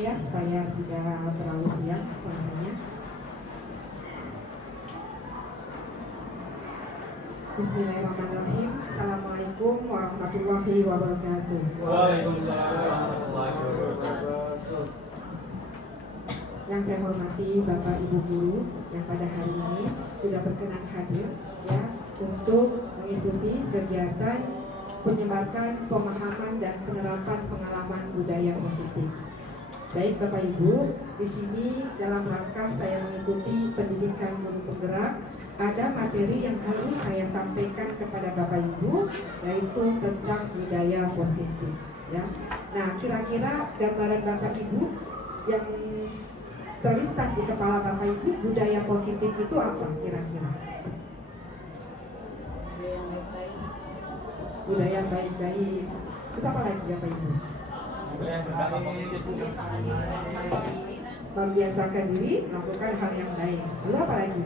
ya supaya tidak terlalu siang selesainya. Bismillahirrahmanirrahim. Assalamualaikum warahmatullahi wabarakatuh. Waalaikumsalam warahmatullahi wabarakatuh. Yang saya hormati Bapak Ibu guru yang pada hari ini sudah berkenan hadir ya untuk mengikuti kegiatan penyebaran pemahaman dan penerapan pengalaman budaya positif. Baik Bapak Ibu, di sini dalam rangka saya mengikuti pendidikan guru penggerak, ada materi yang harus saya sampaikan kepada Bapak Ibu, yaitu tentang budaya positif. Ya, nah kira-kira gambaran Bapak Ibu yang terlintas di kepala Bapak Ibu budaya positif itu apa kira-kira? Budaya baik-baik. Terus apa lagi Bapak Ibu? Membiasakan diri melakukan hal yang baik. Lalu apa lagi?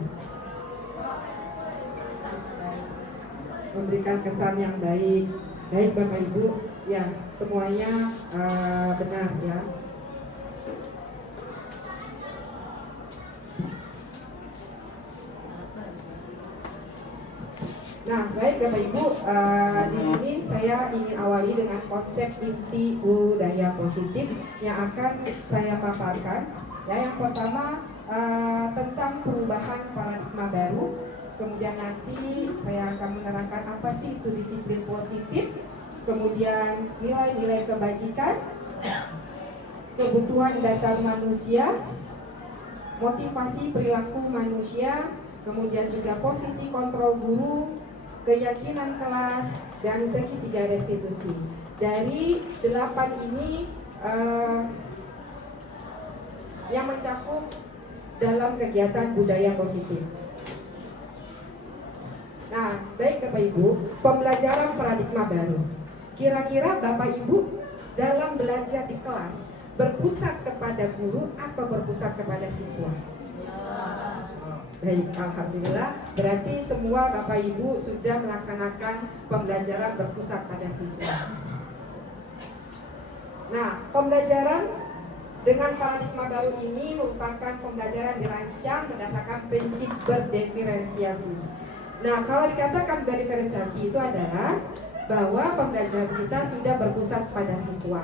Memberikan kesan yang baik. Baik Bapak Ibu, ya semuanya benar ya. Nah, baik Bapak Ibu, di sini saya ingin awali dengan konsep inti budaya positif yang akan saya paparkan. Ya, yang pertama tentang perubahan paradigma baru. Kemudian nanti saya akan menerangkan apa sih itu disiplin positif. Kemudian nilai-nilai kebajikan, kebutuhan dasar manusia, motivasi perilaku manusia, kemudian juga posisi kontrol guru, keyakinan kelas, dan segitiga restitusi. Dari 8 ini yang mencakup dalam kegiatan budaya positif. Nah, baik Bapak Ibu, pembelajaran paradigma baru. Kira-kira Bapak Ibu dalam belajar di kelas berpusat kepada guru atau berpusat kepada siswa? Baik, alhamdulillah. Berarti semua Bapak Ibu sudah melaksanakan pembelajaran berpusat pada siswa. Nah, pembelajaran dengan paradigma baru ini merupakan pembelajaran dirancang berdasarkan prinsip berdiferensiasi. Nah, kalau dikatakan berdiferensiasi itu adalah bahwa pembelajaran kita sudah berpusat pada siswa.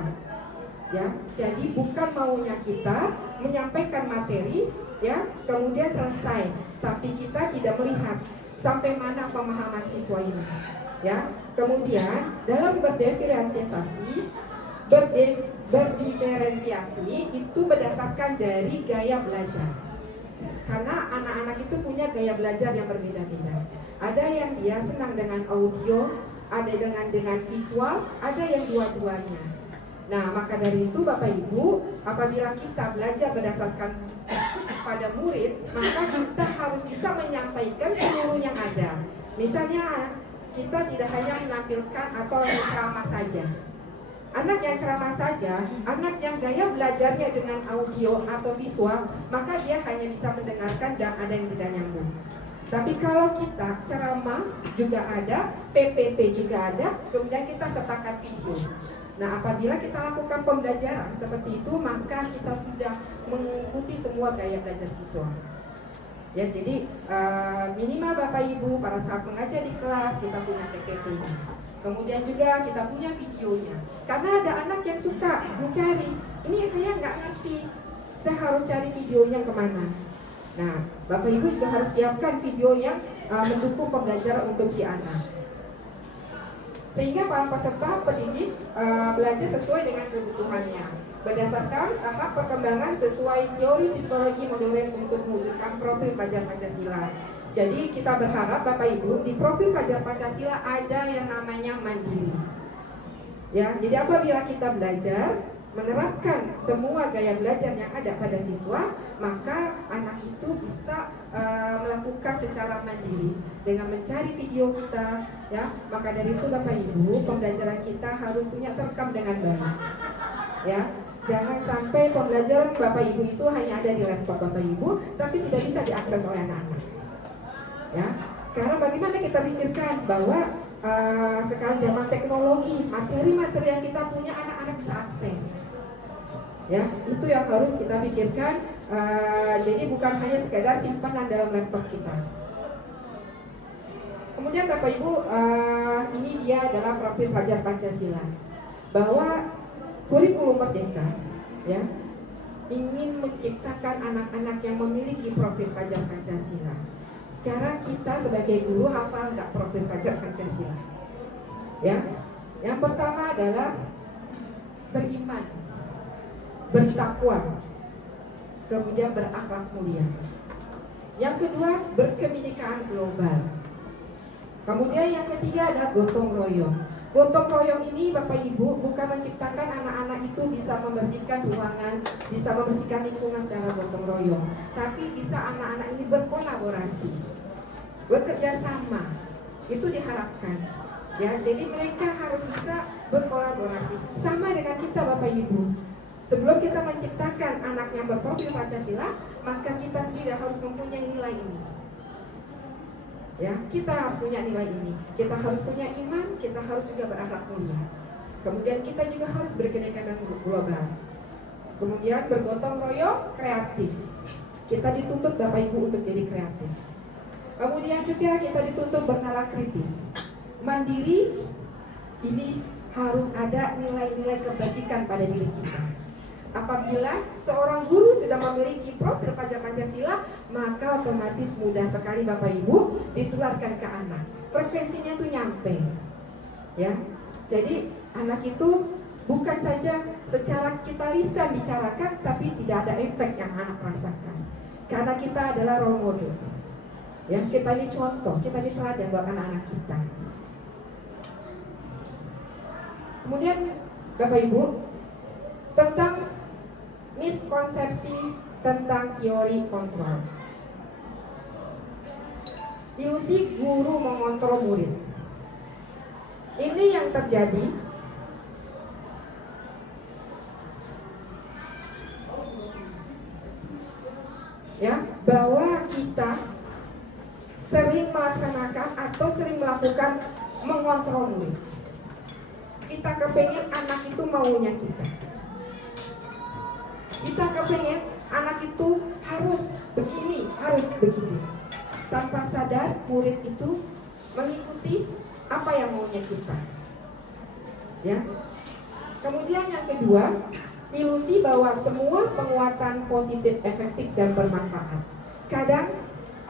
Ya, jadi bukan maunya kita menyampaikan materi ya, kemudian selesai, tapi kita tidak melihat sampai mana pemahaman siswa ini. Ya, kemudian dalam berdiferensiasi itu berdasarkan dari gaya belajar. Karena anak-anak itu punya gaya belajar yang berbeda-beda. Ada yang dia senang dengan audio, ada dengan visual, ada yang dua-duanya. Nah, maka dari itu Bapak Ibu, apabila kita belajar berdasarkan pada murid, maka kita harus bisa menyampaikan seluruh yang ada. Misalnya, kita tidak hanya menampilkan atau ceramah saja. Anak yang ceramah saja, anak yang gaya belajarnya dengan audio atau visual, maka dia hanya bisa mendengarkan dan ada yang tidak nyambung. Tapi kalau kita ceramah juga ada, PPT juga ada, kemudian kita sertakan video. Nah, apabila kita lakukan pembelajaran seperti itu, maka kita sudah mengikuti semua gaya belajar siswa. Ya, jadi minimal Bapak Ibu pada saat mengajar di kelas kita punya PPT-nya. Kemudian juga kita punya videonya. Karena ada anak yang suka mencari, ini saya nggak ngerti, saya harus cari videonya kemana. Nah, Bapak Ibu juga harus siapkan video yang mendukung pembelajaran untuk si anak. Sehingga para peserta pendidik belajar sesuai dengan kebutuhannya berdasarkan tahap perkembangan sesuai teori psikologi modern untuk mewujudkan profil pelajar Pancasila. Jadi kita berharap Bapak Ibu di profil pelajar Pancasila ada yang namanya mandiri. Ya, jadi apabila kita belajar menerapkan semua gaya belajar yang ada pada siswa, maka anak itu bisa melakukan secara mandiri dengan mencari video kita, ya. Maka dari itu Bapak Ibu, pembelajaran kita harus punya terekam dengan baik, ya. Jangan sampai pembelajaran Bapak Ibu itu hanya ada di laptop Bapak Ibu, tapi tidak bisa diakses oleh anak-anak. Ya, sekarang bagaimana kita pikirkan bahwa sekarang zaman teknologi, materi-materi yang kita punya anak-anak bisa akses. Ya, itu yang harus kita pikirkan. Jadi bukan hanya sekedar simpanan dalam laptop kita. Kemudian Bapak Ibu, ini dia adalah profil pelajar Pancasila. Bahwa kurikulum Merdeka, ya, ingin menciptakan anak-anak yang memiliki profil pelajar Pancasila. Sekarang kita sebagai guru hafal nggak profil pelajar Pancasila? Ya, yang pertama adalah beriman, bertakwa, kemudian berakhlak mulia. Yang kedua, berkebinekaan global. Kemudian yang ketiga adalah gotong royong. Gotong royong ini Bapak Ibu bukan menciptakan anak-anak itu bisa membersihkan ruangan, bisa membersihkan lingkungan secara gotong royong, tapi bisa anak-anak ini berkolaborasi, bekerja sama. Itu diharapkan. Ya, jadi mereka harus bisa berkolaborasi. Sama dengan kita Bapak Ibu. Sebelum kita menciptakan anak yang berprofil Pancasila, maka kita sendiri harus mempunyai nilai ini. Ya, kita harus punya nilai ini. Kita harus punya iman, kita harus juga berakhlak mulia. Kemudian kita juga harus berkebinekaan global. Kemudian bergotong royong, kreatif. Kita dituntut Bapak Ibu untuk jadi kreatif. Kemudian juga kita dituntut bernalar kritis. Mandiri, ini harus ada nilai-nilai kebajikan pada diri kita. Apabila seorang guru sudah memiliki profil pelajar Pancasila, maka otomatis mudah sekali Bapak Ibu ditularkan ke anak. Frekuensinya itu nyampe. Ya. Jadi anak itu bukan saja secara kita lisan bicarakan, tapi tidak ada efek yang anak rasakan. Karena kita adalah role model. Ya, kita ini contoh, kita ini teladan buat anak-anak kita. Kemudian Bapak Ibu, tentang miskonsepsi tentang teori kontrol. Ilusi guru mengontrol murid. Ini yang terjadi ya, bahwa kita sering melaksanakan atau sering melakukan mengontrol murid. Kita kepengen anak itu maunya kita. Kita kepengen anak itu harus begini, harus begitu. Tanpa sadar murid itu mengikuti apa yang maunya kita. Ya. Kemudian yang kedua, ilusi bahwa semua penguatan positif, efektif dan bermanfaat. Kadang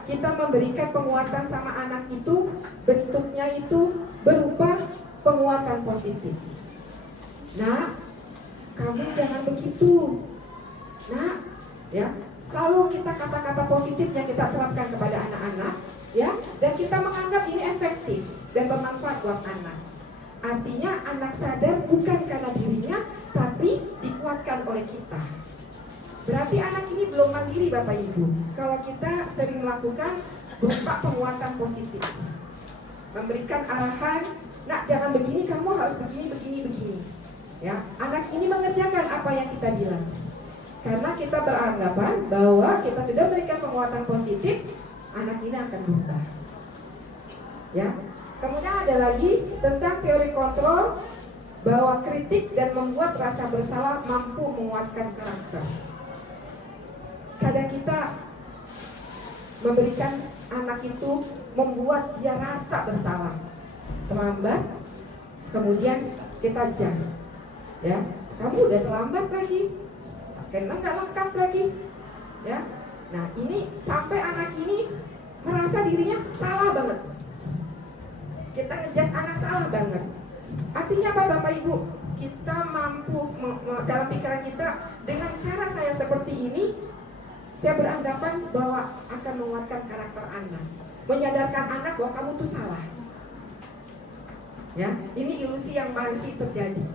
kita memberikan penguatan sama anak itu bentuknya itu berupa penguatan positif. Nah, kamu jangan begitu. Nah, ya, selalu kita kata-kata positif yang kita terapkan kepada anak-anak, ya, dan kita menganggap ini efektif dan bermanfaat buat anak. Artinya anak sadar bukan karena dirinya, tapi dikuatkan oleh kita. Berarti anak ini belum mandiri Bapak Ibu. Kalau kita sering melakukan berupa penguatan positif, memberikan arahan, nak jangan begini, kamu harus begini, begini, begini. Ya, anak ini mengerjakan apa yang kita bilang. Karena kita beranggapan bahwa kita sudah berikan penguatan positif, anak ini akan berubah. Ya. Kemudian ada lagi tentang teori kontrol, bahwa kritik dan membuat rasa bersalah mampu menguatkan karakter. Kadang kita memberikan anak itu membuat dia rasa bersalah, terlambat, kemudian kita adjust. Ya, kamu udah terlambat lagi, karena nggak lengkap lagi, ya. Nah ini sampai anak ini merasa dirinya salah banget. Kita ngejas anak salah banget. Artinya apa Bapak Ibu? Kita mampu dalam pikiran kita, dengan cara saya seperti ini, saya beranggapan bahwa akan menguatkan karakter anak, menyadarkan anak bahwa kamu tuh salah. Ya, ini ilusi yang masih terjadi.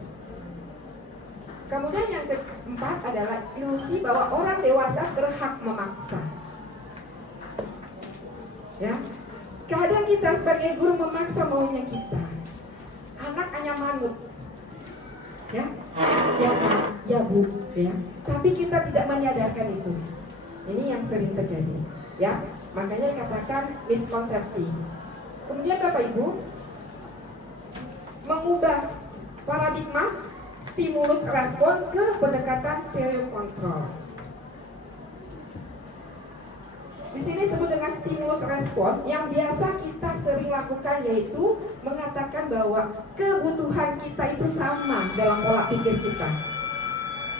Kemudian yang keempat adalah ilusi bahwa orang dewasa berhak memaksa. Ya, kadang kita sebagai guru memaksa maunya kita. Anak hanya manut, ya, ya Pak, ya Bu, ya. Tapi kita tidak menyadarkan itu. Ini yang sering terjadi, ya. Makanya dikatakan miskonsepsi. Kemudian Bapak Ibu, mengubah paradigma stimulus respon ke pendekatan teori kontrol. Di sini disebut dengan stimulus respon yang biasa kita sering lakukan, yaitu mengatakan bahwa kebutuhan kita itu sama dalam pola pikir kita.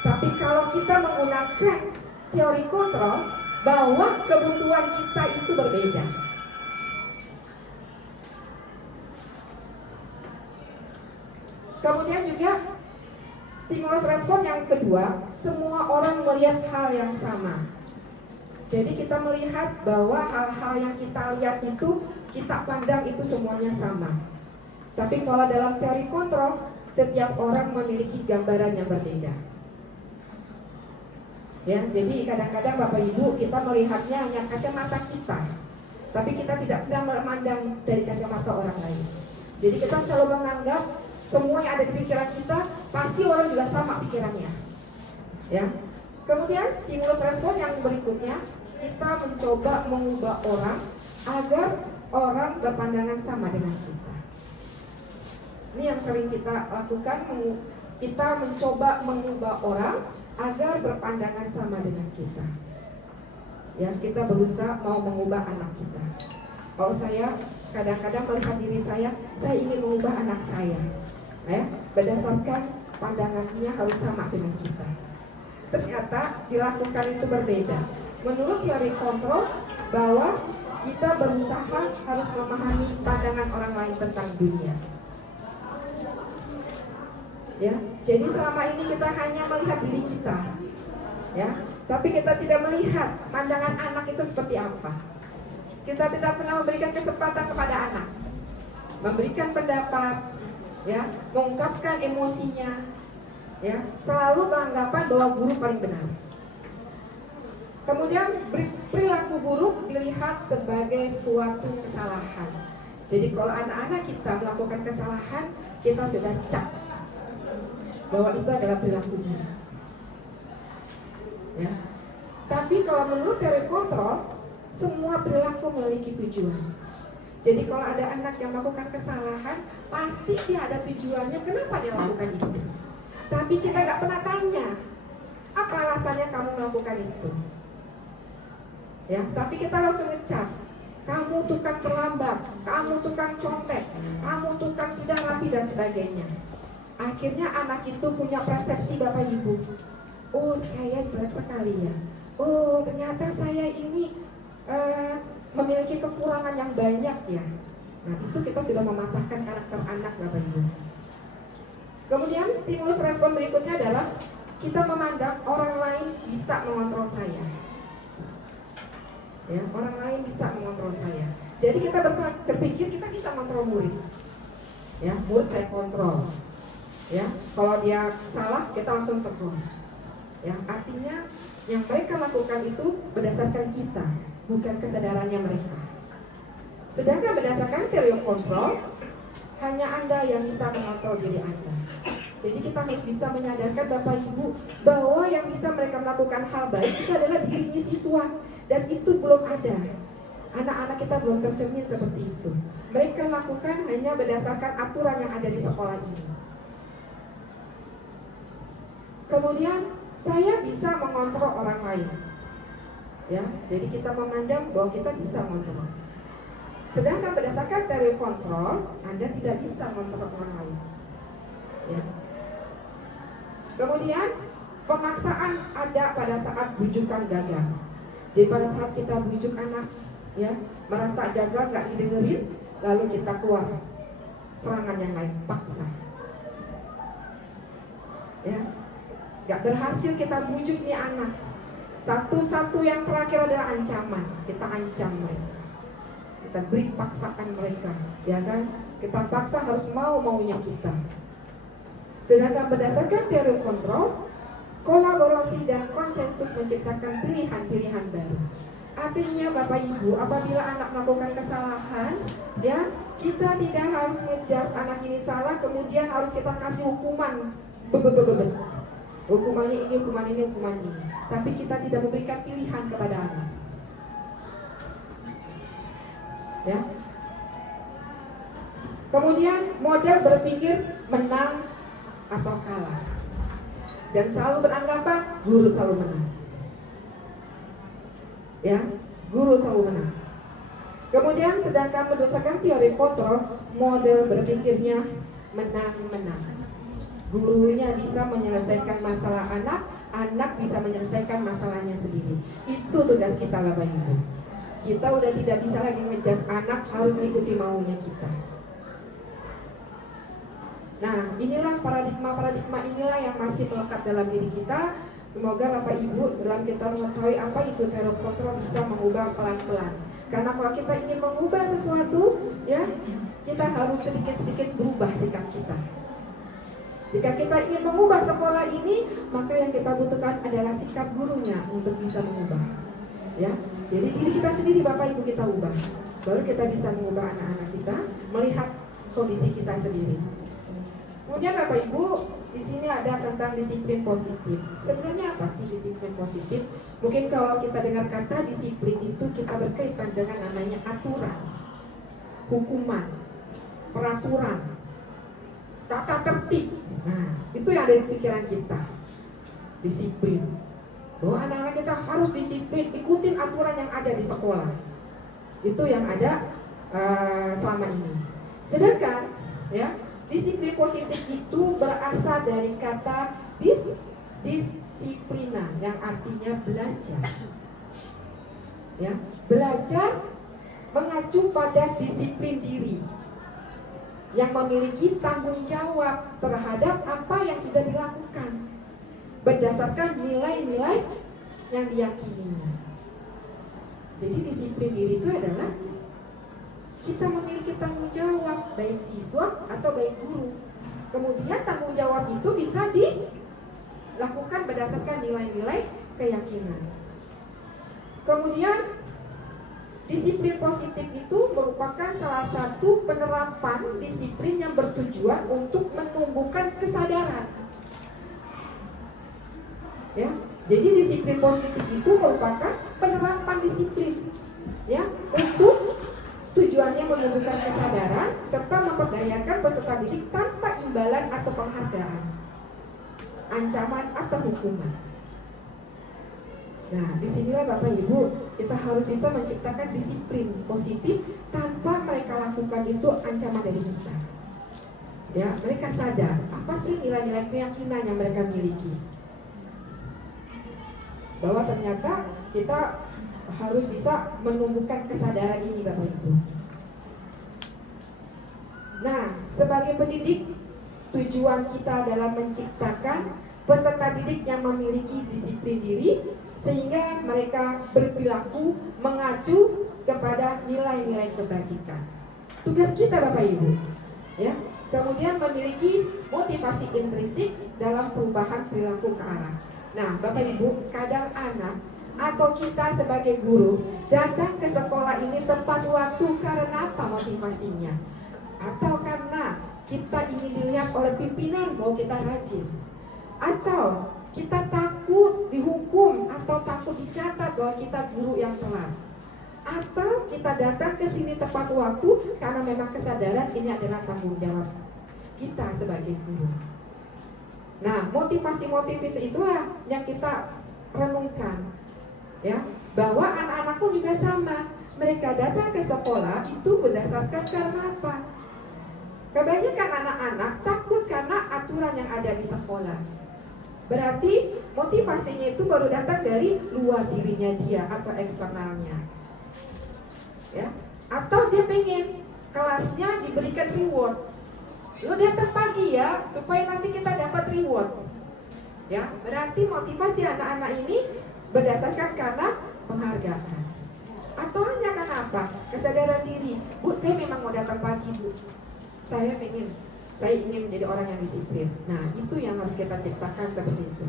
Tapi kalau kita menggunakan teori kontrol, bahwa kebutuhan kita itu berbeda. Kemudian juga stimulus respon yang kedua, semua orang melihat hal yang sama. Jadi kita melihat bahwa hal-hal yang kita lihat itu, kita pandang itu semuanya sama. Tapi kalau dalam teori kontrol, setiap orang memiliki gambaran yang berbeda. Ya, jadi kadang-kadang Bapak Ibu kita melihatnya hanya kacamata kita, tapi kita tidak pernah memandang dari kacamata orang lain. Jadi kita selalu menganggap semua yang ada di pikiran kita pasti orang juga sama pikirannya. Ya. Kemudian stimulus respon yang berikutnya, kita mencoba mengubah orang agar orang berpandangan sama dengan kita. Ini yang sering kita lakukan, kita mencoba mengubah orang agar berpandangan sama dengan kita. Ya, kita berusaha mau mengubah anak kita. Kalau saya kadang-kadang melihat diri saya ingin mengubah anak saya. Ya, berdasarkan pandangannya harus sama dengan kita. Ternyata dilakukan itu berbeda. Menurut teori kontrol, bahwa kita berusaha harus memahami pandangan orang lain tentang dunia. Ya, jadi selama ini kita hanya melihat diri kita, ya, tapi kita tidak melihat pandangan anak itu seperti apa. Kita tidak pernah memberikan kesempatan kepada anak, memberikan pendapat, ya, mengungkapkan emosinya, ya, selalu beranggapan bahwa guru paling benar. Kemudian perilaku buruk dilihat sebagai suatu kesalahan. Jadi kalau anak-anak kita melakukan kesalahan, kita sudah cap bahwa itu adalah perilaku buruk. Ya. Tapi kalau menurut teori kontrol, semua perilaku memiliki tujuan. Jadi kalau ada anak yang melakukan kesalahan, pasti dia ada tujuannya kenapa dia lakukan itu. Tapi kita nggak pernah tanya, apa alasannya kamu melakukan itu. Ya, tapi kita langsung ngecap, kamu tukang terlambat, kamu tukang contek, kamu tukang tidak rapi dan sebagainya. Akhirnya anak itu punya persepsi Bapak Ibu, oh saya jelek sekali ya, oh ternyata saya ini memiliki kekurangan yang banyak ya. Nah itu kita sudah mematahkan karakter anak Bapak Ibu. Kemudian stimulus respon berikutnya adalah kita memandang orang lain bisa mengontrol saya. Ya, orang lain bisa mengontrol saya. Jadi kita berpikir kita bisa mengontrol murid. Ya, murid saya kontrol. Ya, kalau dia salah kita langsung tegur. Ya, artinya yang mereka lakukan itu berdasarkan kita, bukan kesadarannya mereka. Sedangkan berdasarkan teori kontrol, hanya Anda yang bisa mengontrol diri Anda. Jadi kita harus bisa menyadarkan Bapak Ibu bahwa yang bisa mereka melakukan hal baik itu adalah dirinya siswa, dan itu belum ada. Anak-anak kita belum tercermin seperti itu. Mereka lakukan hanya berdasarkan aturan yang ada di sekolah ini. Kemudian saya bisa mengontrol orang lain. Ya, jadi kita memandang bahwa kita bisa mengontrol. Sedangkan berdasarkan teori kontrol, Anda tidak bisa mengontrol orang lain. Ya. Kemudian pemaksaan ada pada saat bujukan gagal. Jadi pada saat kita bujuk anak, ya, merasa gagal nggak didengerin, lalu kita keluar serangan yang lain, paksa. Ya, nggak berhasil kita bujuk nih anak. Satu-satu yang terakhir adalah ancaman. Kita ancam mereka, kita beri paksaan mereka, ya kan? Kita paksa harus mau-maunya kita. Sedangkan berdasarkan teori kontrol, kolaborasi dan konsensus menciptakan pilihan-pilihan baru. Artinya Bapak Ibu, apabila anak melakukan kesalahan, ya, kita tidak harus ngejudge anak ini salah, kemudian harus kita kasih hukuman. Hukumannya ini, hukuman ini, hukuman ini. Tapi kita tidak memberikan pilihan kepada anak. Ya. Kemudian model berpikir menang atau kalah. dan selalu beranggapan guru selalu menang. Ya, guru selalu menang. Kemudian sedangkan berdasarkan teori kontrol, model berpikirnya menang-menang. Gurunya bisa menyelesaikan masalah anak, anak bisa menyelesaikan masalahnya sendiri. Itu tugas kita Bapak Ibu. Kita udah tidak bisa lagi ngejudge anak, harus mengikuti maunya kita. Nah, inilah paradigma inilah yang masih melekat dalam diri kita. Semoga Bapak Ibu dalam kita mengetahui apa itu teori kontrol bisa mengubah pelan-pelan. Karena kalau kita ingin mengubah sesuatu, ya, kita harus sedikit-sedikit berubah sikap kita. Jika kita ingin mengubah sekolah ini, maka yang kita butuhkan adalah sikap gurunya untuk bisa mengubah. Ya, jadi diri kita sendiri Bapak Ibu kita ubah, baru kita bisa mengubah anak-anak kita melihat kondisi kita sendiri. Kemudian Bapak Ibu, di sini ada tentang disiplin positif. Sebenarnya apa sih disiplin positif? Mungkin kalau kita dengar kata disiplin itu kita berkaitan dengan namanya aturan, hukuman, peraturan, tata tertib. Nah, itu yang ada di pikiran kita. Disiplin. Bahwa anak-anak kita harus disiplin, ikutin aturan yang ada di sekolah. Itu yang ada selama ini. Sedangkan, ya, disiplin positif itu berasal dari kata disiplina yang artinya belajar. Ya, belajar mengacu pada disiplin diri yang memiliki tanggung jawab terhadap apa yang sudah dilakukan berdasarkan nilai-nilai yang diyakininya. Jadi disiplin diri itu adalah kita memiliki tanggung jawab, baik siswa atau baik guru. Kemudian tanggung jawab itu bisa dilakukan berdasarkan nilai-nilai keyakinan. Kemudian disiplin positif itu merupakan salah satu penerapan disiplin yang bertujuan untuk menumbuhkan kesadaran. Ya, jadi disiplin positif itu merupakan penerapan disiplin, ya, untuk tujuannya menumbuhkan kesadaran serta memperdayakan peserta didik tanpa imbalan atau penghargaan, ancaman atau hukuman. Nah, disinilah Bapak Ibu kita harus bisa menciptakan disiplin positif tanpa mereka lakukan itu ancaman dari kita. Ya, mereka sadar apa sih nilai-nilai keyakinan yang mereka miliki. Bahwa ternyata kita harus bisa menumbuhkan kesadaran ini Bapak Ibu. Nah, sebagai pendidik, tujuan kita adalah menciptakan peserta didik yang memiliki disiplin diri sehingga mereka berperilaku mengacu kepada nilai-nilai kebajikan. Tugas kita Bapak Ibu, ya. Kemudian memiliki motivasi intrinsik dalam perubahan perilaku ke arah. Nah, Bapak Ibu, kadang anak atau kita sebagai guru datang ke sekolah ini tepat waktu karena apa motivasinya? Atau karena kita ingin dilihat oleh pimpinan bahwa kita rajin, atau kita takut dihukum atau takut dicatat bahwa kita guru yang telat, atau kita datang ke sini tepat waktu karena memang kesadaran ini adalah tanggung jawab kita sebagai guru. Nah, motivasi-motivasi itulah yang kita renungkan, ya, bahwa anak-anak pun juga sama. Mereka datang ke sekolah itu berdasarkan karena apa? Kebanyakan anak-anak takut karena aturan yang ada di sekolah. Berarti motivasinya itu baru datang dari luar dirinya dia atau eksternalnya, ya. Atau dia pengen kelasnya diberikan reward. Lo datang pagi ya, supaya nanti kita dapat reward. Ya, berarti motivasi anak-anak ini berdasarkan karena penghargaan. Atau hanya karena apa? Kesadaran diri. Bu, saya memang mau datang pagi, Bu. Saya ingin menjadi orang yang disiplin. Nah, itu yang harus kita ciptakan seperti itu.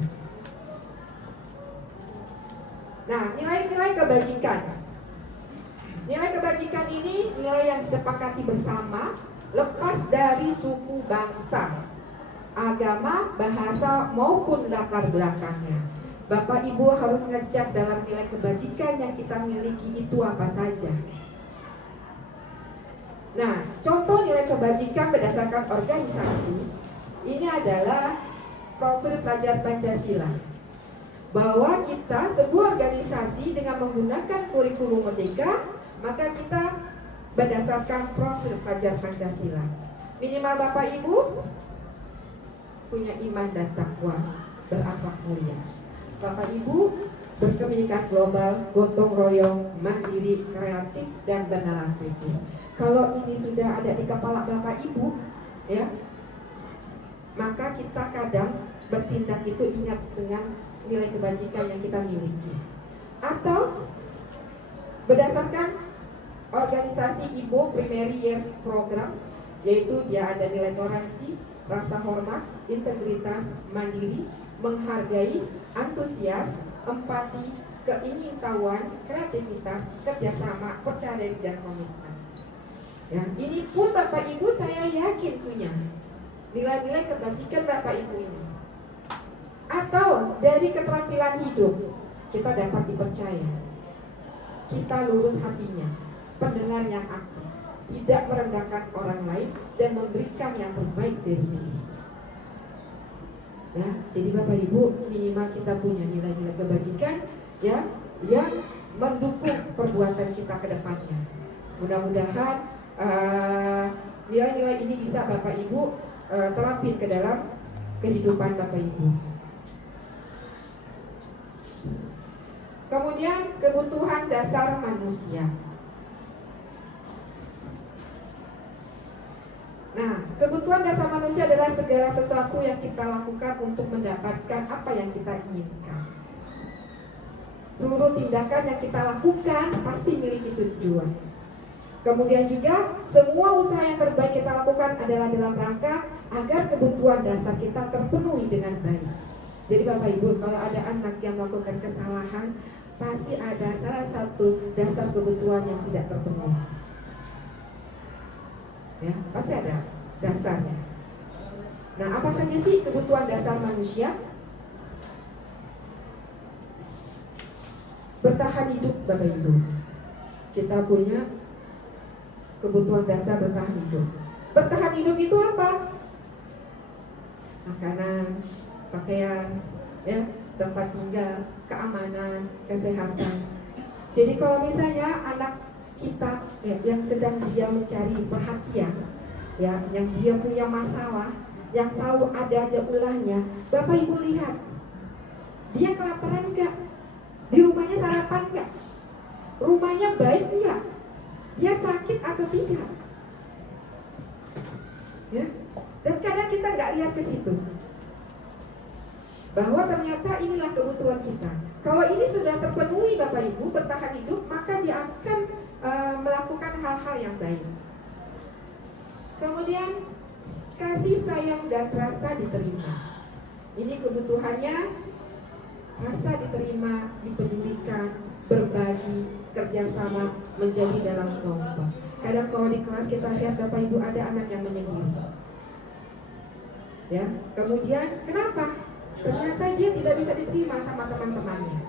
Nah, nilai-nilai kebajikan. Nilai kebajikan ini nilai yang disepakati bersama, lepas dari suku bangsa, agama, bahasa maupun latar belakangnya. Bapak Ibu harus ngecek dalam nilai kebajikan yang kita miliki itu apa saja. Nah, contoh nilai kebajikan berdasarkan organisasi ini adalah profil pelajar Pancasila, bahwa kita sebuah organisasi dengan menggunakan kurikulum merdeka, maka kita berdasarkan profil pelajar Pancasila. Minimal Bapak Ibu punya iman dan takwa, berakhlak mulia. Bapak Ibu berpendidikan global, gotong royong, mandiri, kreatif, dan bernalar kritis. Kalau ini sudah ada di kepala Bapak Ibu, ya, maka kita kadang bertindak itu ingat dengan nilai kebajikan yang kita miliki. Atau berdasarkan organisasi IBO Primary Years Program, yaitu dia ada nilai toleransi, rasa hormat, integritas, mandiri, menghargai, antusias, empati, keingintahuan, kreativitas, kerjasama, percaya diri, dan komitmen. Ya, ini pun Bapak Ibu saya yakin punya nilai-nilai kebajikan Bapak Ibu ini. Atau dari keterampilan hidup kita dapat dipercaya, kita lurus hatinya, pendengar yang aktif, tidak merendahkan orang lain, dan memberikan yang terbaik dari diri. Ya, jadi Bapak Ibu minimal kita punya nilai-nilai kebajikan, ya, yang mendukung perbuatan kita ke depannya. Mudah-mudahan nilai-nilai ini bisa Bapak Ibu terapin ke dalam kehidupan Bapak Ibu. Kemudian kebutuhan dasar manusia. Nah, kebutuhan dasar manusia adalah segala sesuatu yang kita lakukan untuk mendapatkan apa yang kita inginkan. Seluruh tindakan yang kita lakukan pasti memiliki tujuan. Kemudian juga semua usaha yang terbaik kita lakukan adalah dalam rangka agar kebutuhan dasar kita terpenuhi dengan baik. Jadi Bapak Ibu, kalau ada anak yang melakukan kesalahan, pasti ada salah satu dasar kebutuhan yang tidak terpenuhi. Ya, pasti ada dasarnya. Nah, apa saja sih kebutuhan dasar manusia? Bertahan hidup Bapak Ibu. Kita punya kebutuhan dasar bertahan hidup. Bertahan hidup itu apa? Makanan, pakaian, ya, tempat tinggal, keamanan, kesehatan. Jadi kalau misalnya anak kita ya, yang sedang dia mencari perhatian, ya, yang dia punya masalah, yang selalu ada aja ulahnya, Bapak Ibu lihat, dia kelaparan enggak? Di rumahnya sarapan enggak? Rumahnya baik enggak? Dia sakit atau tidak? Ya, dan kadang kita nggak lihat ke situ, bahwa ternyata inilah kebutuhan kita. Kalau ini sudah terpenuhi Bapak Ibu, bertahan hidup, maka dia akan melakukan hal-hal yang baik. Kemudian kasih sayang dan rasa diterima. Ini kebutuhannya, rasa diterima, dipedulikan, berbagi, kerjasama, menjadi dalam kelompok. Kadang kalau di kelas kita lihat Bapak Ibu ada anak yang menyendiri. Ya, kemudian kenapa? Ternyata dia tidak bisa diterima sama teman-temannya.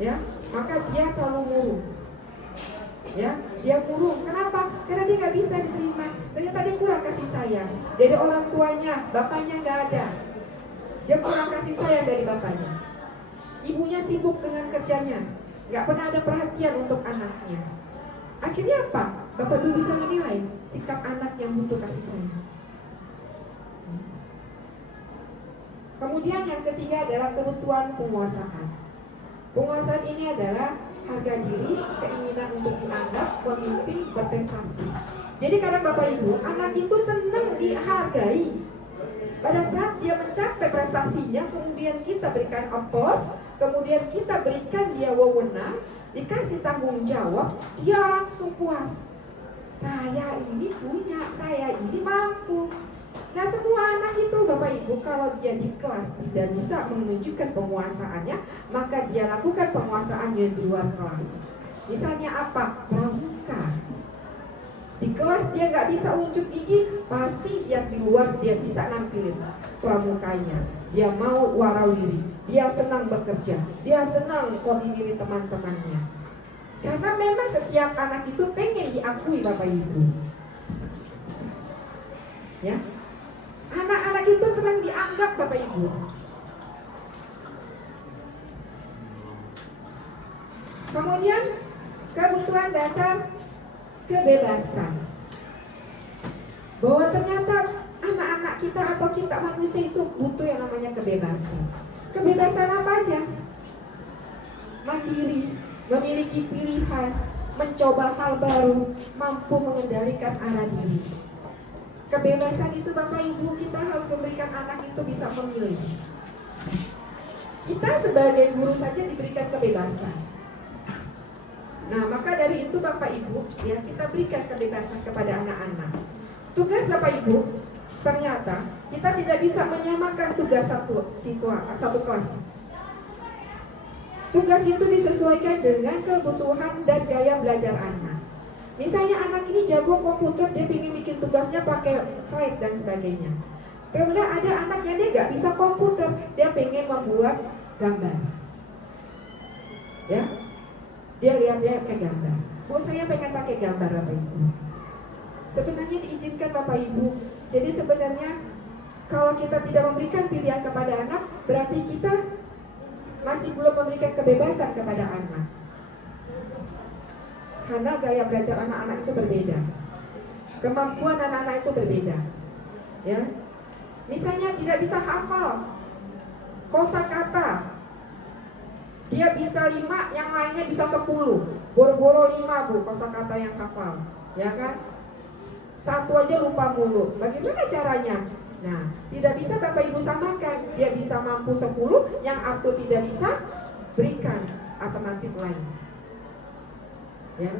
Ya, maka dia terlalu murung. Ya, dia murung. Kenapa? Karena dia nggak bisa diterima. Ternyata dia kurang kasih sayang dari orang tuanya, bapaknya nggak ada. Dia kurang kasih sayang dari bapaknya. Ibunya sibuk dengan kerjanya, nggak pernah ada perhatian untuk anaknya. Akhirnya apa? Bapak Ibu bisa menilai sikap anak yang butuh kasih sayang. Kemudian yang ketiga adalah kebutuhan penguasaan. Penguasaan ini adalah harga diri, keinginan untuk dianggap, memimpin, berprestasi. Jadi kadang Bapak Ibu, anak itu senang dihargai. Pada saat dia mencapai prestasinya, kemudian kita berikan aplaus, kemudian kita berikan dia wewenang, dikasih tanggung jawab, dia langsung puas. Saya ini punya, saya ini mampu. Nah, semua anak itu Bapak Ibu, kalau dia di kelas tidak bisa menunjukkan penguasaannya, maka dia lakukan penguasaannya di luar kelas. Misalnya apa? Pramuka. Di kelas dia nggak bisa unjuk gigi, pasti dia di luar dia bisa nampilin pramukanya. Dia mau warawiri, dia senang bekerja, dia senang koordinir teman-temannya. Karena memang setiap anak itu pengen diakui Bapak Ibu. Ya, anak-anak dianggap Bapak Ibu. Kemudian kebutuhan dasar kebebasan. Bahwa ternyata anak-anak kita atau kita manusia itu butuh yang namanya kebebasan. Kebebasan apa aja? Mandiri, memiliki pilihan, mencoba hal baru, mampu mengendalikan arah diri. Kebebasan itu Bapak Ibu, kita harus memberikan anak itu bisa memilih. Kita sebagai guru saja diberikan kebebasan. Nah, maka dari itu Bapak Ibu, ya, kita berikan kebebasan kepada anak-anak. Tugas Bapak Ibu, ternyata kita tidak bisa menyamakan tugas satu siswa, satu kelas. Tugas itu disesuaikan dengan kebutuhan dan gaya belajar anak. Misalnya anak ini jago komputer, dia ingin bikin tugasnya pakai slide dan sebagainya. Kemudian ada anak yang dia nggak bisa komputer, dia pengen membuat gambar. Ya, dia lihat dia pakai gambar. Oh, saya pengen pakai gambar Bapak Ibu. Sebenarnya diizinkan Bapak Ibu. Jadi sebenarnya kalau kita tidak memberikan pilihan kepada anak, berarti kita masih belum memberikan kebebasan kepada anak. Karena gaya belajar anak-anak itu berbeda. Kemampuan anak-anak itu berbeda. Ya. Misalnya tidak bisa hafal kosakata. Dia bisa 5, yang lainnya bisa 10. Boro-boro 5 Bu kosakata yang hafal. Ya kan? Satu aja lupa mulu. Bagaimana caranya? Nah, tidak bisa Bapak Ibu samakan. Dia bisa mampu 10, yang atau tidak bisa, berikan alternatif lain. Ya.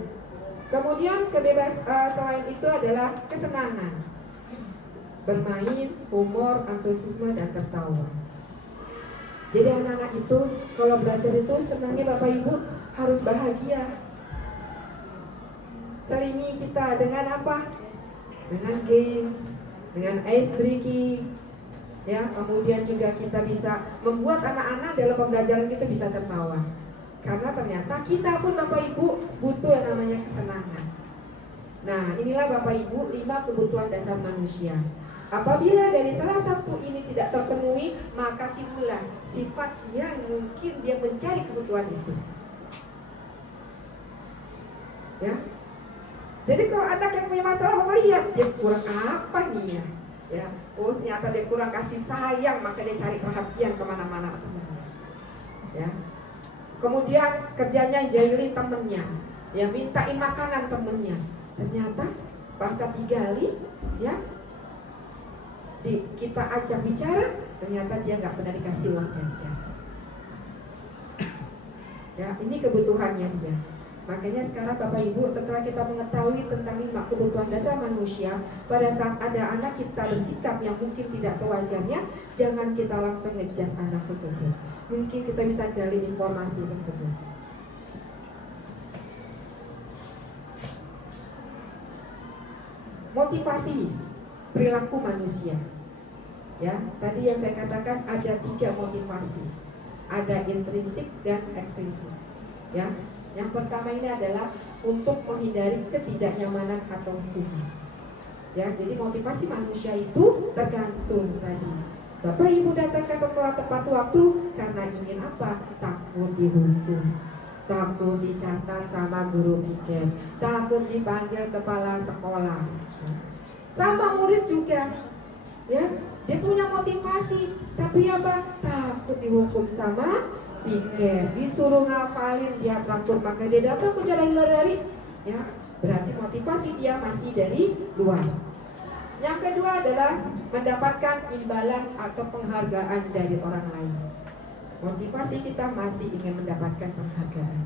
Kemudian selain itu adalah kesenangan. Bermain, humor, antusiasme, dan tertawa. Jadi anak-anak itu kalau belajar itu senangnya Bapak Ibu harus bahagia. Selingi kita dengan apa? Dengan games, dengan ice breaking, ya. Kemudian juga kita bisa membuat anak-anak dalam pembelajaran kita bisa tertawa. Karena ternyata kita pun Bapak Ibu butuh yang namanya kesenangan. Nah, inilah Bapak Ibu 5 kebutuhan dasar manusia. Apabila dari salah satu ini tidak terpenuhi, maka timbullah sifat yang mungkin dia mencari kebutuhan itu. Ya. Jadi kalau anak yang punya masalah melihat dia kurang apa nih ya, ya, oh ternyata dia kurang kasih sayang, maka dia cari perhatian kemana-mana temannya. Ya. Kemudian kerjanya jahili temennya, ya mintain makanan temennya. Ternyata pas digali, ya, kita ajak bicara, ternyata dia nggak pernah dikasih uang jajan. Ya, ini kebutuhannya dia. Makanya sekarang Bapak Ibu, setelah kita mengetahui tentang 5 kebutuhan dasar manusia, pada saat ada anak kita bersikap yang mungkin tidak sewajarnya, jangan kita langsung ngejudge anak tersebut. Mungkin kita bisa gali informasi tersebut. Motivasi perilaku manusia. Ya, tadi yang saya katakan ada 3 motivasi. Ada intrinsik dan ekstrinsik. Ya. Yang pertama ini adalah untuk menghindari ketidaknyamanan atau hukuman. Ya, jadi motivasi manusia itu tergantung tadi. Bapak Ibu datang ke sekolah tepat waktu karena ingin apa? Takut dihukum, takut dicatat sama guru piket, takut dipanggil kepala sekolah. Sama murid juga, ya, dia punya motivasi, tapi apa? Takut dihukum sama piket, disuruh ngafalin, dia takut, maka dia datang ke jalan lari, ya, berarti motivasi dia masih dari luar. Yang kedua adalah mendapatkan imbalan atau penghargaan dari orang lain. Motivasi kita masih ingin mendapatkan penghargaan.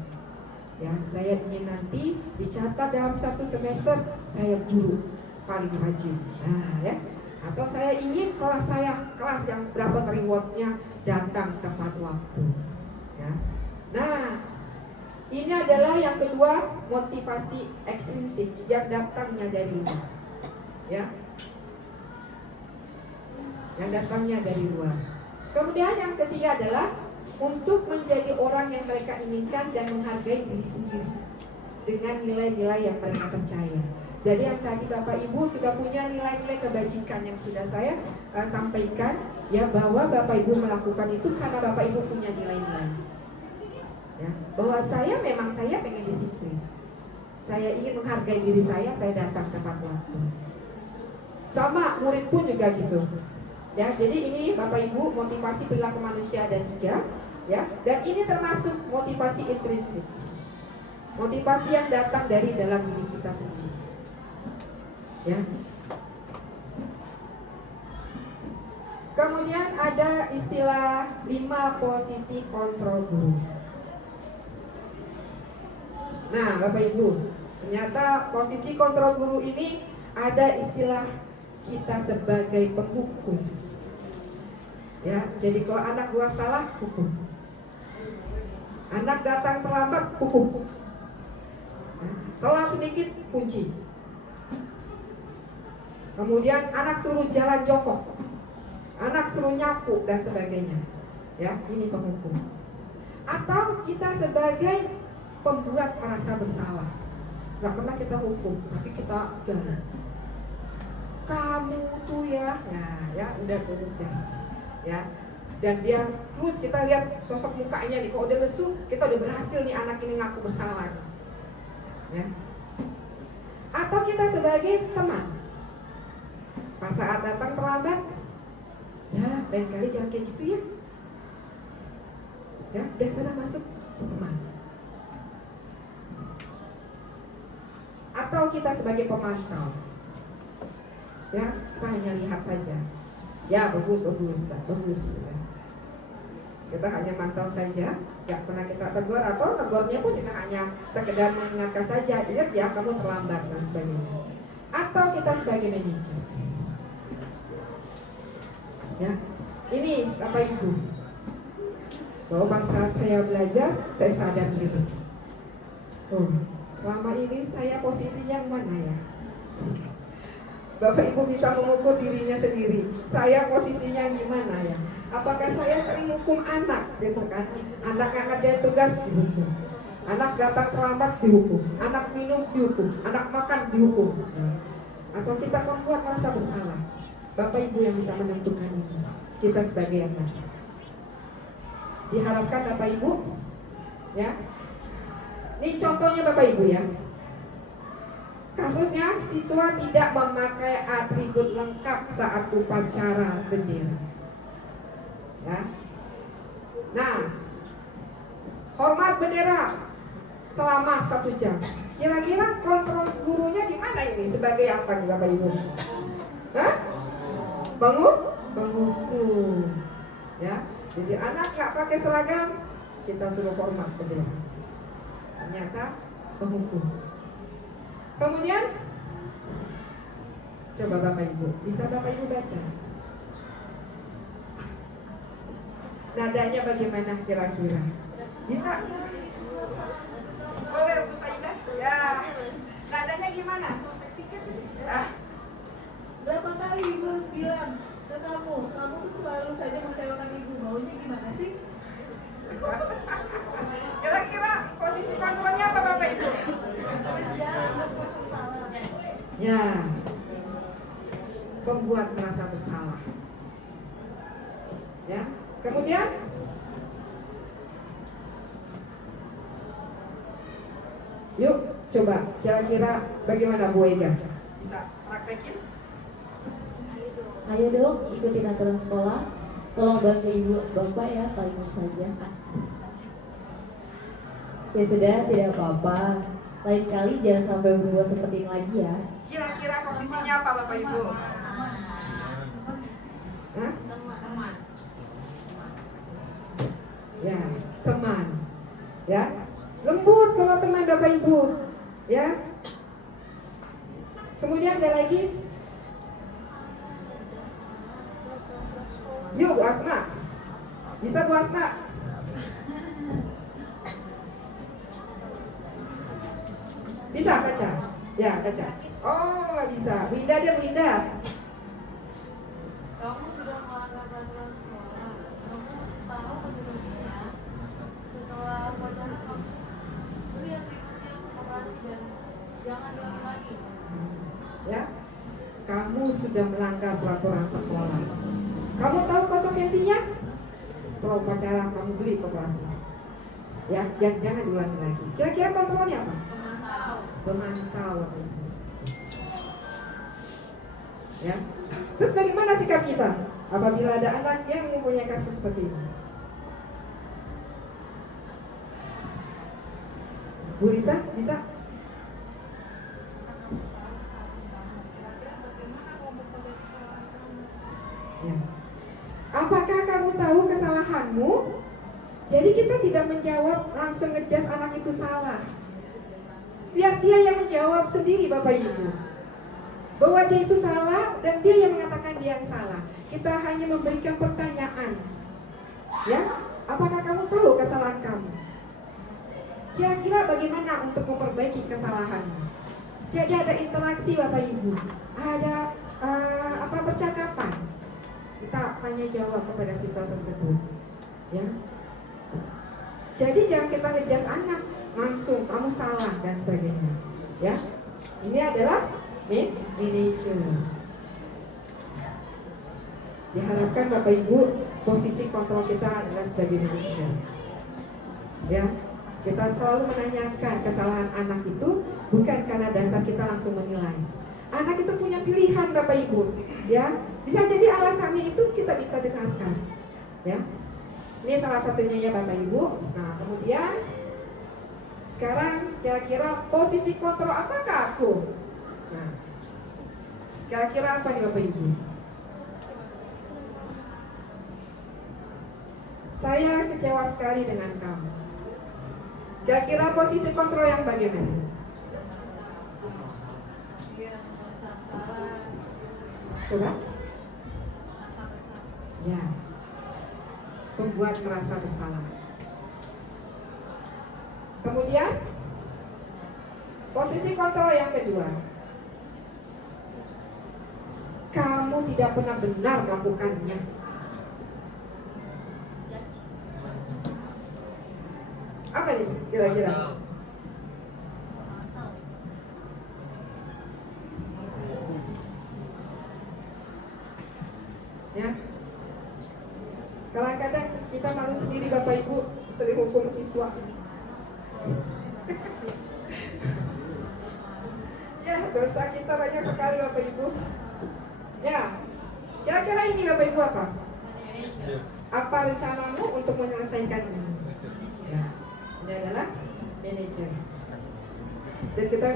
Ya, saya ingin nanti dicatat dalam 1 semester saya guru paling rajin. Nah, ya. Atau saya ingin kelas saya kelas yang berapa rewardnya datang tepat waktu. Ya. Nah, ini adalah yang kedua, motivasi ekstrinsik yang datangnya dari luar. Ya. Yang datangnya dari luar. Kemudian yang ketiga adalah untuk menjadi orang yang mereka inginkan dan menghargai diri sendiri dengan nilai-nilai yang mereka percaya. Jadi yang tadi Bapak Ibu sudah punya nilai-nilai kebajikan yang sudah saya sampaikan, ya, bahwa Bapak Ibu melakukan itu karena Bapak Ibu punya nilai-nilai. Ya, bahwa saya pengen disiplin. Saya ingin menghargai diri saya datang tepat waktu. Sama murid pun juga gitu. Ya, jadi ini Bapak Ibu motivasi perilaku manusia ada 3, ya, dan ini termasuk motivasi intrinsik. Motivasi yang datang dari dalam diri kita sendiri. Ya. Kemudian ada istilah 5 posisi kontrol guru. Nah, Bapak Ibu, ternyata posisi kontrol guru ini ada istilah kita sebagai penghukum. Ya, jadi kalau anak buat salah, hukum. Anak datang terlambat, hukum. Telat sedikit, kunci. Kemudian anak suruh jalan jongkok, anak suruh nyapu dan sebagainya. Ya, ini penghukum. Atau kita sebagai pembuat merasa bersalah. Gak pernah kita hukum, tapi kita jalan. Kamu tuh ya, ya udah tuh jas, ya. Dan dia terus kita lihat sosok mukanya nih, kalau udah lesu, kita udah berhasil nih anak ini ngaku bersalah nih. Ya. Atau kita sebagai teman, pas saat datang terlambat, ya lain kali jangan kayak gitu ya. Ya, udah sana masuk teman. Atau kita sebagai pemantau, ya kita hanya lihat saja, ya bagus, ya. Kita hanya mantau saja, gak pernah kita tegur, atau tegurnya pun juga hanya sekedar mengingatkan saja, ingat ya kamu terlambat dan sebagainya. Atau kita sebagai manajer, ya ini Bapak Ibu, bahwa pada saat saya belajar saya sadar diri, oh selama ini saya posisinya mana ya? Bapak Ibu bisa mengukur dirinya sendiri, saya posisinya gimana ya? Apakah saya sering hukum anak, gitu kan? Anak yang ngerjain tugas dihukum, anak datang terlambat dihukum, anak minum dihukum, anak makan dihukum. Atau kita membuat merasa bersalah. Bapak Ibu yang bisa menentukan ini, kita sebagai anak. Diharapkan Bapak Ibu, ya. Ini contohnya Bapak Ibu ya. Kasusnya siswa tidak memakai atribut lengkap saat upacara bendera. Ya. Nah, hormat bendera selama 1 jam. Kira-kira kontrol gurunya di mana ini? Sebagai apa nih Bapak Ibu? Hah? Penghukum. Ya. Jadi anak nggak pakai seragam, kita suruh hormat bendera. Ternyata penghukum. Kemudian coba Bapak Ibu, bisa Bapak Ibu baca nadanya bagaimana kira-kira? Bisa? Boleh Bu Saidah? Ya. Nadanya gimana? Berapa kali ibu harus bilang ke kamu tuh selalu saja mengecewakan ibu, maunya gimana sih? Kira-kira posisi kontrolnya apa Bapak Ibu? Ya, membuat merasa bersalah. Ya, kemudian yuk coba kira-kira bagaimana Bu Ega? Bisa praktekin? Ayo dong, ikutin aturan sekolah. Tolong bantu ibu bapak ya, kalimat saja. Ya sudah, tidak apa-apa. Lain kali jangan sampai berbuat seperti ini lagi ya. Kira-kira posisinya apa Bapak Ibu? Hah? Ya, teman. Ya, lembut kalau teman Bapak Ibu. Ya. Kemudian ada lagi. Yuk, Bu Asma. Bisa Bu Asma? Bisa baca? Ya, baca. Oh, nggak bisa. Bu Indah deh, Bu Indah. Kamu sudah melanggar peraturan sekolah. Kamu tahu konsekuensinya. Setelah upacara kamu beri atributnya operasi dan jangan ulangi lagi. Ya, kamu sudah melanggar peraturan sekolah. Kamu tahu konsekuensinya? Setelah upacara kamu beli koperasi. Ya, jangan diulangi lagi. Kira-kira kontrolnya apa? Pemantau. Ya. Terus bagaimana sikap kita apabila ada anak yang mempunyai kasus seperti ini? Bu Risa, bisa? Ya. Apakah kamu tahu kesalahanmu? Jadi kita tidak menjawab langsung ngejas anak itu salah. Biar dia yang menjawab sendiri Bapak Ibu, bahwa dia itu salah dan dia yang mengatakan dia yang salah. Kita hanya memberikan pertanyaan. Ya, apakah kamu tahu kesalahan kamu? Kira-kira bagaimana untuk memperbaiki kesalahanmu? Jadi ada interaksi Bapak Ibu, ada percakapan. Kita tanya jawab kepada siswa tersebut. Ya. Jadi jangan kita ngejas anak langsung kamu salah dan sebagainya. Ya. Ini adalah manajer. Diharapkan Bapak Ibu posisi kontrol kita adalah sebagai manajer. Ya. Kita selalu menanyakan kesalahan anak itu bukan karena dasar kita langsung menilai. Anak itu punya pilihan Bapak Ibu, ya. Bisa jadi alasannya itu kita bisa dengarkan. Ya. Ini salah satunya ya Bapak Ibu. Nah, kemudian sekarang kira-kira posisi kontrol apakah aku? Nah, kira-kira apa nih Bapak Ibu? Saya kecewa sekali dengan kamu. Kira-kira posisi kontrol yang bagaimana? Coba? Ya, membuat merasa bersalah. Kemudian posisi kontrol yang kedua, kamu tidak pernah benar melakukannya. Apa nih kira-kira? Ya, kadang-kadang kita malu sendiri Bapak Ibu sering hukum siswa. Ya, dosa kita banyak sekali Bapak Ibu. Ya, kira-kira ini Bapak Ibu apa? Apa rencanamu untuk menyelesaikan ini? Ya, ini adalah manajer. Dan kita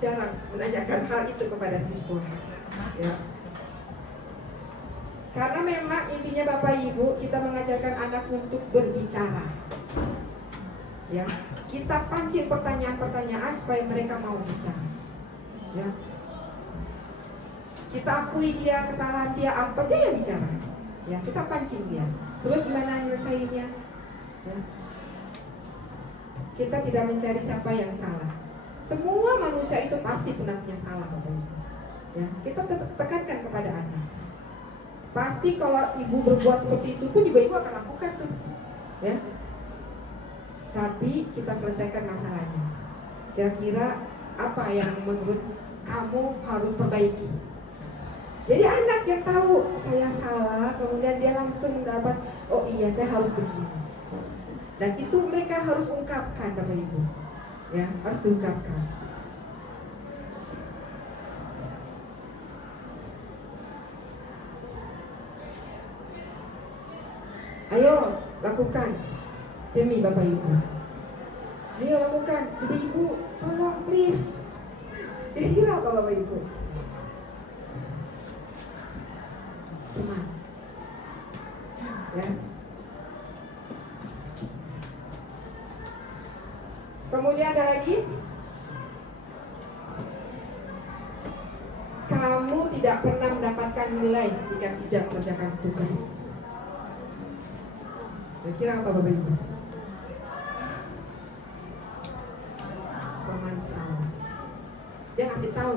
jarang menanyakan hal itu kepada siswa. Ya. Karena memang intinya Bapak Ibu kita mengajarkan anak untuk berbicara. Ya, kita pancing pertanyaan-pertanyaan supaya mereka mau bicara. Ya, kita akui dia kesalahan dia apa dia yang bicara. Ya, kita pancing dia. Terus gimana nyelesainnya? Ya. Kita tidak mencari siapa yang salah. Semua manusia itu pasti pernah punya salah Bapak Ibu. Ya, kita tekankan kepada anak. Pasti kalau ibu berbuat seperti itu pun juga ibu akan lakukan tuh, ya. Tapi kita selesaikan masalahnya. Kira-kira apa yang menurut kamu harus perbaiki? Jadi anak yang tahu saya salah, kemudian dia langsung mendapat, oh iya saya harus begini. Dan itu mereka harus ungkapkan Bapak Ibu, ya harus diungkapkan. Ayo lakukan demi Bapak Ibu. Ayo lakukan demi Ibu. Tolong please. Kira-kira apa Bapak Ibu? Cuma ya. Kemudian ada lagi, kamu tidak pernah mendapatkan nilai jika tidak mengerjakan tugas. Kira-kira apa Bapak Ibu? Pemantau. Dia ngasih tahu,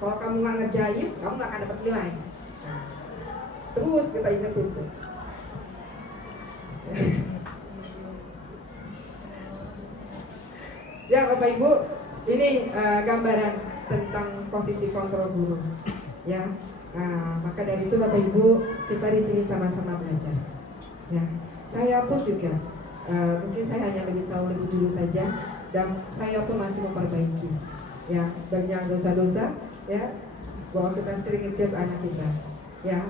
kalau kamu nggak ngerjain, kamu nggak akan dapat nilai. Nah, terus kita ingetin itu. Ya Bapak Ibu, ini gambaran tentang posisi kontrol burung. Ya, nah, maka dari itu Bapak Ibu kita di sini sama-sama belajar. Ya, saya pun juga mungkin saya hanya lebih tahu lebih dulu saja dan saya pun masih memperbaiki. Ya, banyak dosa-dosa ya bahwa kita sering ngejudge anak kita. Ya,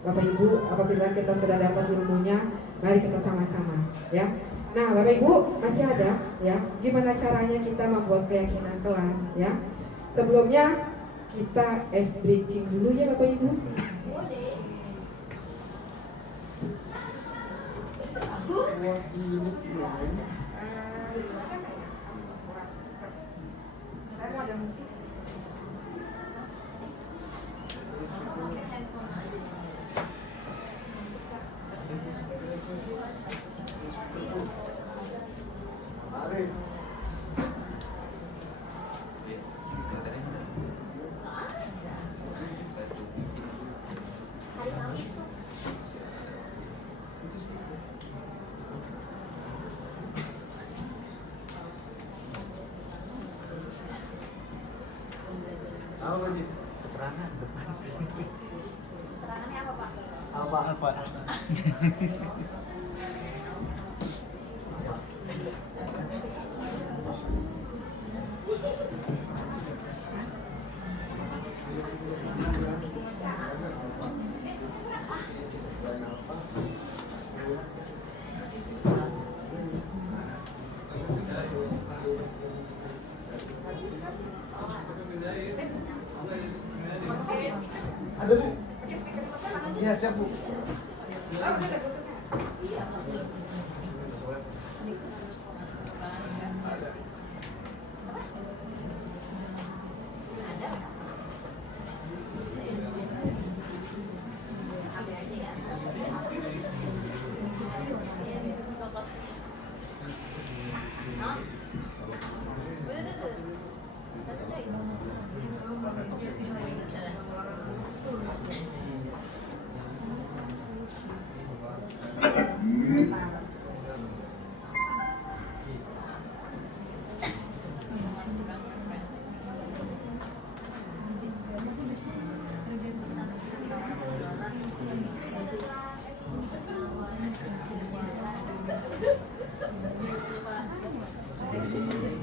Bapak Ibu, apabila kita sudah dapat ilmunya, mari kita sama-sama. Ya, nah Bapak Ibu masih ada ya. Gimana caranya kita membuat keyakinan kelas? Ya, sebelumnya kita ice breaking dulu ya Bapak Ibu. Saya mau ada musik. Apa sih? Serangan depan. Keterangannya apa, Pak? Apa? Ada Bu? Iya siap Bu.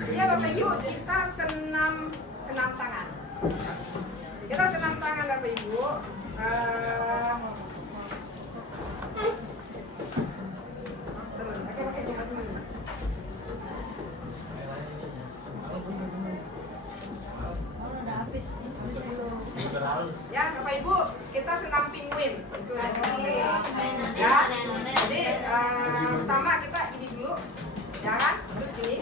Ya Bapak Ibu, kita senam tangan. Kita senam tangan Bapak Ibu. Pakai jangan dulu. Ya Bapak Ibu, kita senam penguin. Itu udah senam. Ya. Jadi pertama kita ini dulu, ya kan? Terus gini,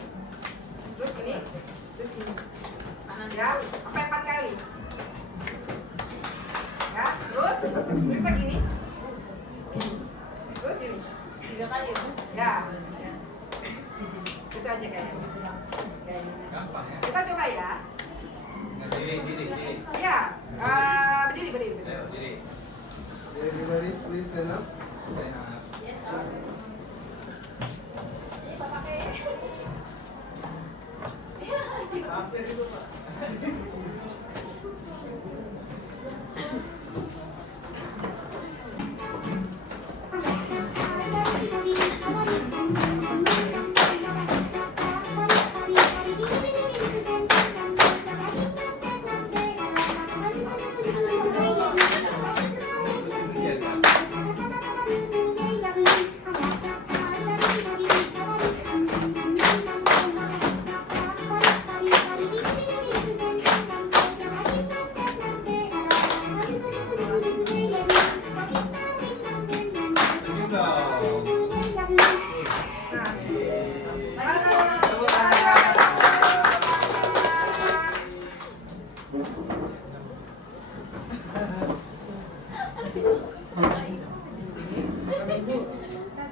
terus gini, terus gini. Ya, sampai 4 kali. Ya, terus kita gini, terus gini. 3 kali ya, Bu? Ya, itu aja kayaknya. Gampang ya. Kita coba ya. Diri. Ya, berdiri. Ayo, diri. Everybody, please stand up. Yes, sir. Sini, Pak, pakai. Hampir itu Pak.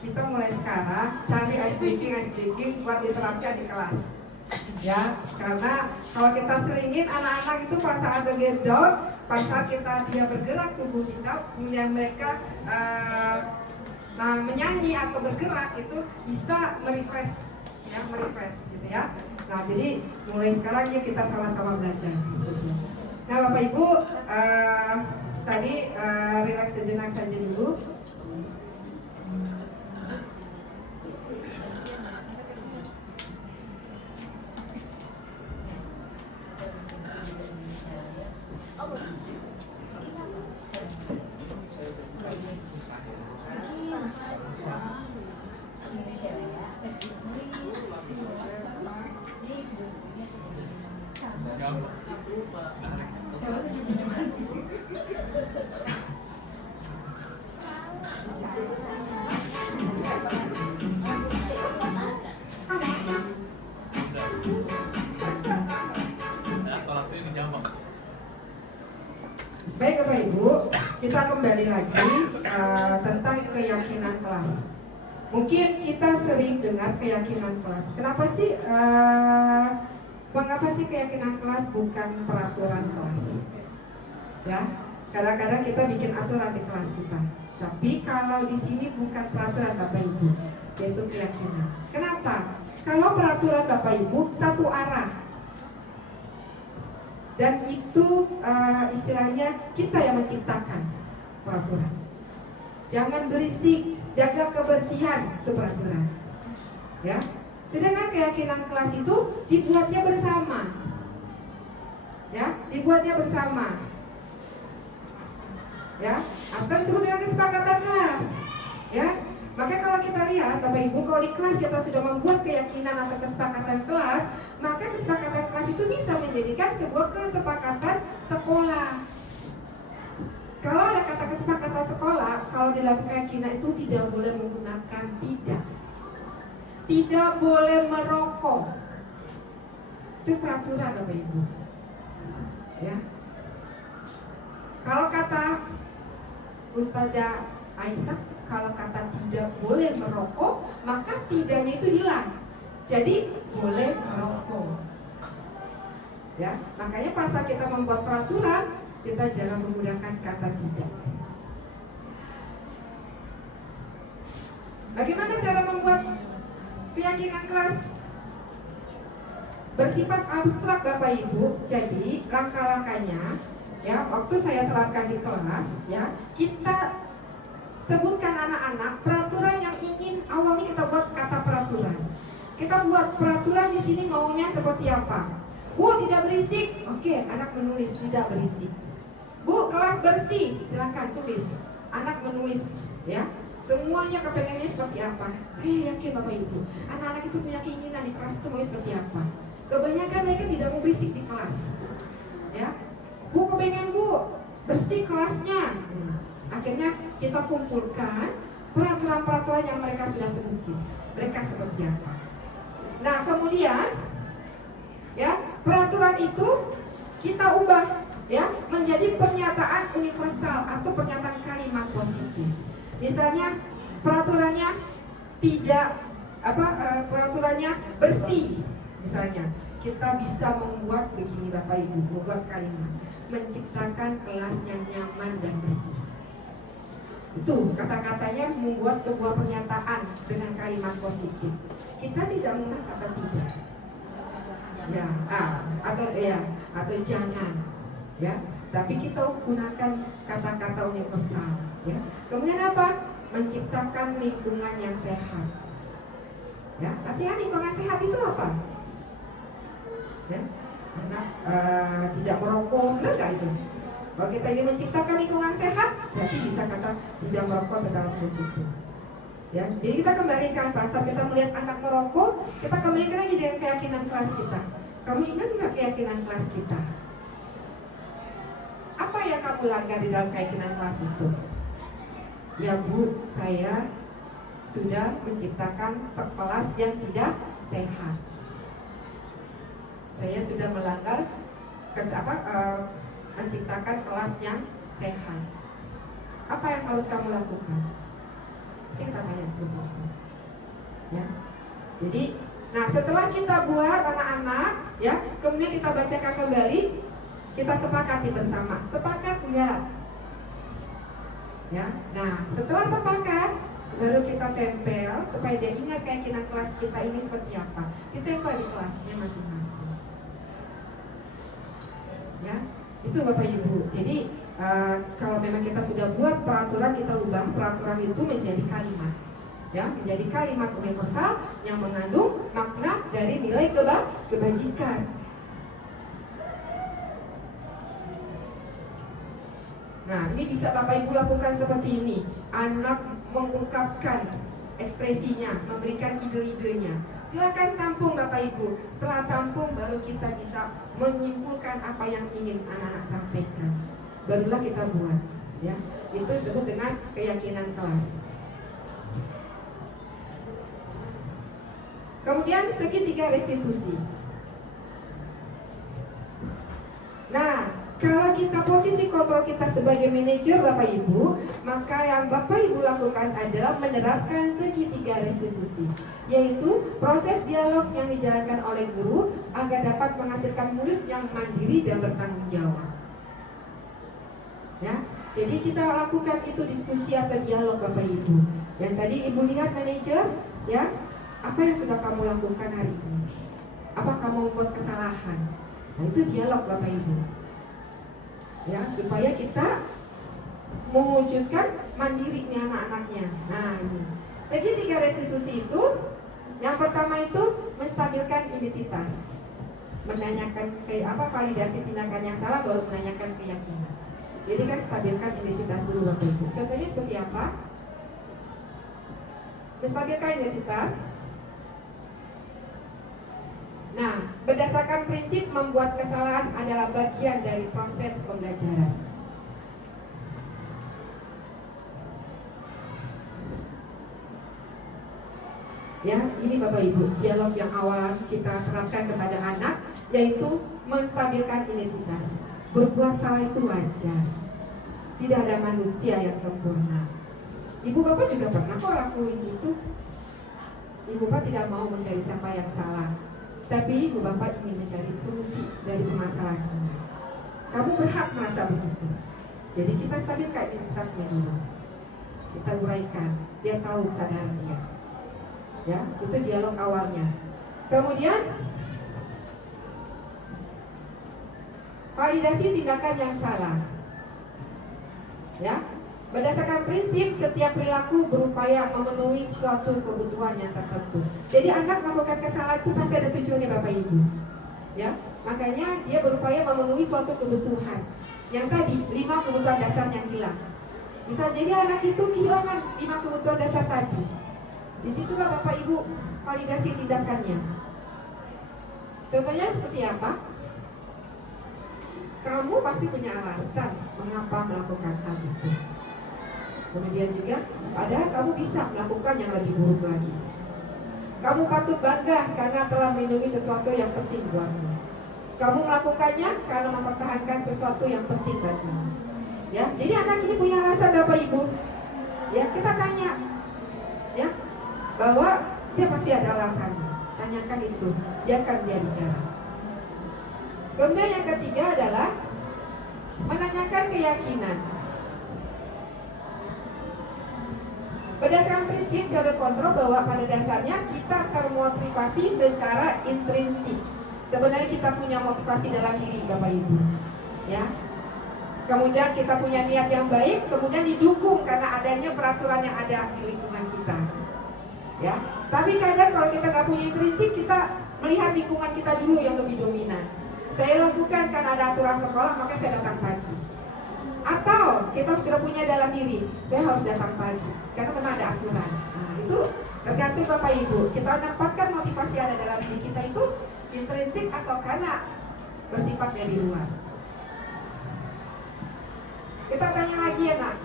Kita mulai sekarang cari ice breaking buat diterapkan di kelas. Ya, karena kalau kita selingin anak-anak itu pas saat get down, pas saat dia bergerak tubuh kita, kemudian mereka menyanyi atau bergerak itu bisa merefresh gitu ya. Nah, jadi mulai sekarang ya kita sama-sama belajar. Nah, Bapak Ibu, tadi relax sejenak saja dulu. Baik Bapak Ibu, kita kembali lagi tentang keyakinan kelas. Mungkin kita sering dengar keyakinan kelas. Kenapa sih? Mengapa sih keyakinan kelas bukan peraturan kelas? Ya, kadang-kadang kita bikin aturan di kelas kita. Tapi kalau di sini bukan peraturan Bapak Ibu, yaitu keyakinan. Kenapa? Kalau peraturan Bapak Ibu satu arah. Dan itu istilahnya kita yang menciptakan peraturan. Jangan berisik, jaga kebersihan, itu peraturan. Ya. Sedangkan keyakinan kelas itu dibuatnya bersama. Ya, dibuatnya bersama. Ya, atau disebut dengan kesepakatan kelas. Ya. Maka kalau kita lihat Bapak Ibu, kalau di kelas kita sudah membuat keyakinan atau kesepakatan kelas, maka kesepakatan kelas itu bisa menjadikan sebuah kesepakatan sekolah. Kalau ada kata kesepakatan sekolah, kalau dalam keyakinan itu tidak boleh menggunakan tidak. Tidak boleh merokok. Itu peraturan Bapak Ibu. Ya. Kalau kata Ustazah Aisyah, kalau kata tidak boleh merokok, maka tidaknya itu hilang. Jadi boleh merokok. Ya, makanya pas kita membuat peraturan, kita jangan menggunakan kata tidak. Bagaimana cara membuat keyakinan kelas? Bersifat abstrak Bapak Ibu. Jadi langkah-langkahnya, ya, waktu saya terapkan di kelas, ya, kita sebutkan anak-anak peraturan yang ingin awalnya kita buat kata peraturan. Kita buat peraturan di sini maunya seperti apa? Bu, tidak berisik. Oke, anak menulis tidak berisik. Bu, kelas bersih. Silakan tulis. Anak menulis, ya. Semuanya kepengennya seperti apa? Saya yakin Bapak Ibu, anak-anak itu punya keinginan di kelas itu mau seperti apa. Kebanyakan mereka tidak mau berisik di kelas. Ya. Bu, kepengen Bu bersih kelasnya. Akhirnya kita kumpulkan peraturan-peraturan yang mereka sudah sebutin. Mereka seperti apa. Nah kemudian, ya, peraturan itu kita ubah, ya, menjadi pernyataan universal atau pernyataan kalimat positif. Misalnya peraturannya tidak peraturannya bersih. Misalnya kita bisa membuat begini Bapak Ibu, membuat kalimat menciptakan kelas yang nyaman dan bersih. Itu kata-katanya membuat sebuah pernyataan dengan kalimat positif. Kita tidak menggunakan kata tidak. Ya, atau jangan. Ya, tapi kita gunakan kata-kata universal, ya. Kemudian apa? Menciptakan lingkungan yang sehat. Ya, artinya lingkungan sehat itu apa? Ya, anak tidak merokok, benar nggak itu? Kalau kita ingin menciptakan lingkungan sehat, berarti bisa kata tidak merokok ke dalam situ. Ya, jadi kita kembalikan pasal kita melihat anak merokok, kita kembalikan lagi dengan keyakinan kelas kita. Kamu ingat nggak keyakinan kelas kita? Apa yang kamu langgar di dalam keyakinan kelas itu? Ya Bu, saya sudah menciptakan sekelas yang tidak sehat. Saya sudah melanggar menciptakan kelas yang sehat. Apa yang harus kamu lakukan? Kita tanya seperti itu. Ya. Jadi, nah setelah kita buat anak-anak, ya, kemudian kita bacakan kembali, kita sepakati bersama. Sepakat enggak? Ya. Nah, setelah sepakat, baru kita tempel supaya dia ingat keyakinan kelas kita ini seperti apa. Ditempel di kelasnya masing-masing. Ya, itu Itu Bapak Ibu. Jadi kalau memang kita sudah buat peraturan, kita ubah peraturan itu menjadi kalimat, ya, menjadi kalimat universal yang mengandung makna dari nilai kebajikan. Nah, ini bisa Bapak Ibu lakukan seperti ini. Anak mengungkapkan ekspresinya, memberikan ide-idenya. Silakan tampung Bapak Ibu. Setelah tampung baru kita bisa menyimpulkan apa yang ingin anak-anak sampaikan. Barulah kita buat, ya. Itu disebut dengan keyakinan kelas. Kemudian segitiga restitusi. Nah, kalau kita posisi kontrol kita sebagai manajer Bapak Ibu, maka yang Bapak Ibu lakukan adalah menerapkan segitiga restitusi, yaitu proses dialog yang dijalankan oleh guru agar dapat menghasilkan murid yang mandiri dan bertanggung jawab. Ya, jadi kita lakukan itu diskusi atau dialog Bapak Ibu. Yang tadi Ibu lihat manajer, ya, apa yang sudah kamu lakukan hari ini? Apa kamu membuat kesalahan? Nah, itu dialog Bapak Ibu. Ya, supaya kita mewujudkan mandirinya anak-anaknya. Nah, ini segitiga restitusi itu, yang pertama itu menstabilkan identitas, menanyakan validasi tindakan yang salah, baru menanyakan keyakinan. Jadi kan stabilkan identitas dulu Bapak Ibu. Contohnya seperti apa? Menstabilkan identitas. Nah, berdasarkan prinsip membuat kesalahan adalah bagian dari proses pembelajaran. Ya, ini Bapak Ibu, dialog yang awal kita terapkan kepada anak, yaitu menstabilkan identitas. Berbuat salah itu wajar. Tidak ada manusia yang sempurna. Ibu Bapak juga pernah kok lakuin itu. Ibu Bapak tidak mau mencari siapa yang salah, tapi Ibu Bapak ingin mencari solusi dari permasalahan ini. Kamu berhak merasa begitu. Jadi kita stabilkan identitasnya dulu. Kita uraikan, dia tahu kesadaran dia. Ya, itu dialog awalnya. Kemudian validasi tindakan yang salah. Ya, berdasarkan prinsip setiap perilaku berupaya memenuhi suatu kebutuhan yang tertentu. Jadi anak melakukan kesalahan itu pasti ada tujuannya Bapak Ibu. Ya, makanya dia berupaya memenuhi suatu kebutuhan. Yang tadi 5 kebutuhan dasar yang hilang. Bisa jadi anak itu kehilangan 5 kebutuhan dasar tadi. Disitulah Bapak Ibu validasi tindakannya. Contohnya seperti apa? Kamu pasti punya alasan mengapa melakukan hal itu. Kemudian juga, padahal kamu bisa melakukan yang lebih buruk lagi. Kamu patut bangga karena telah melindungi sesuatu yang penting buatmu. Kamu melakukannya karena mempertahankan sesuatu yang penting bagimu. Ya, jadi anak ini punya alasan Bapak Ibu. Ya, kita tanya, ya, bahwa dia pasti ada alasannya. Tanyakan itu, biarkan dia bicara. Kemudian yang ketiga adalah menanyakan keyakinan. Berdasarkan prinsip teori kontrol bahwa pada dasarnya kita termotivasi secara intrinsik. Sebenarnya kita punya motivasi dalam diri Bapak Ibu, ya. Kemudian kita punya niat yang baik, kemudian didukung karena adanya peraturan yang ada di lingkungan kita, ya. Tapi kadang kalau kita nggak punya intrinsik, kita melihat lingkungan kita dulu yang lebih dominan. Saya lakukan karena ada aturan sekolah, maka saya datang pagi. Atau kita sudah punya dalam diri, saya harus datang pagi karena memang ada aturan. Nah, itu tergantung Bapak Ibu. Kita menempatkan motivasi ada dalam diri kita itu intrinsik atau karena bersifat dari luar. Kita tanya lagi ya nak,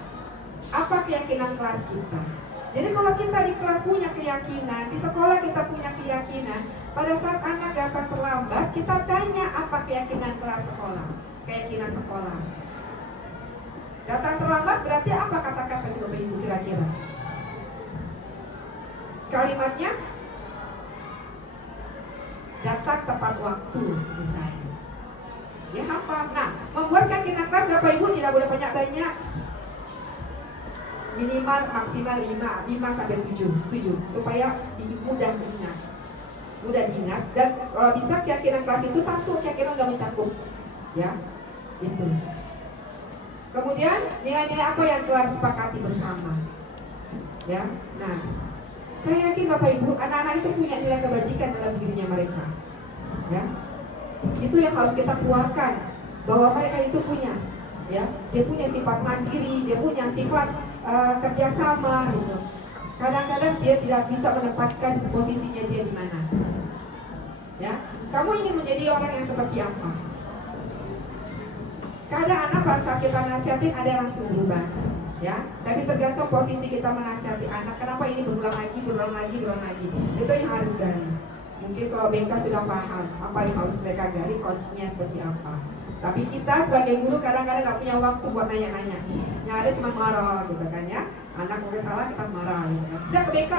apa keyakinan kelas kita? Jadi kalau kita di kelas punya keyakinan, di sekolah kita punya keyakinan, pada saat anak datang terlambat, kita tanya apa keyakinan kelas sekolah, keyakinan sekolah. Datang terlambat berarti apa kata-kata itu Bapak Ibu kira-kira? Kalimatnya datang tepat waktu misalnya. Ya apa? Nah, membuat keyakinan kelas Bapak Ibu tidak boleh banyak-banyak. Minimal maksimal 5 sampai 7 supaya mudah diingat. Mudah diingat dan kalau bisa keyakinan kelas itu satu keyakinan udah mencakup. Ya. Itu. Kemudian nilai-nilai apa yang telah disepakati bersama? Ya, nah, saya yakin Bapak Ibu, anak-anak itu punya nilai kebajikan dalam dirinya mereka. Ya, itu yang harus kita keluarkan, bahwa mereka itu punya, ya, dia punya sifat mandiri, dia punya sifat kerjasama, gitu. Kadang-kadang dia tidak bisa menempatkan posisinya dia di mana. Ya, kamu ingin menjadi orang yang seperti apa? Kadang anak rasa kita nasihatin ada yang langsung berubah, ya. Tapi tergantung posisi kita menasihati anak. Kenapa ini berulang lagi. Itu yang harus gali. Mungkin kalau BK sudah paham apa yang harus mereka gali, coachnya seperti apa. Tapi kita sebagai guru kadang-kadang nggak punya waktu buat nanya-nanya. Yang ada cuma marah, gitu kan ya. Anak udah salah kita marah, gitu kan. Udah ke BK,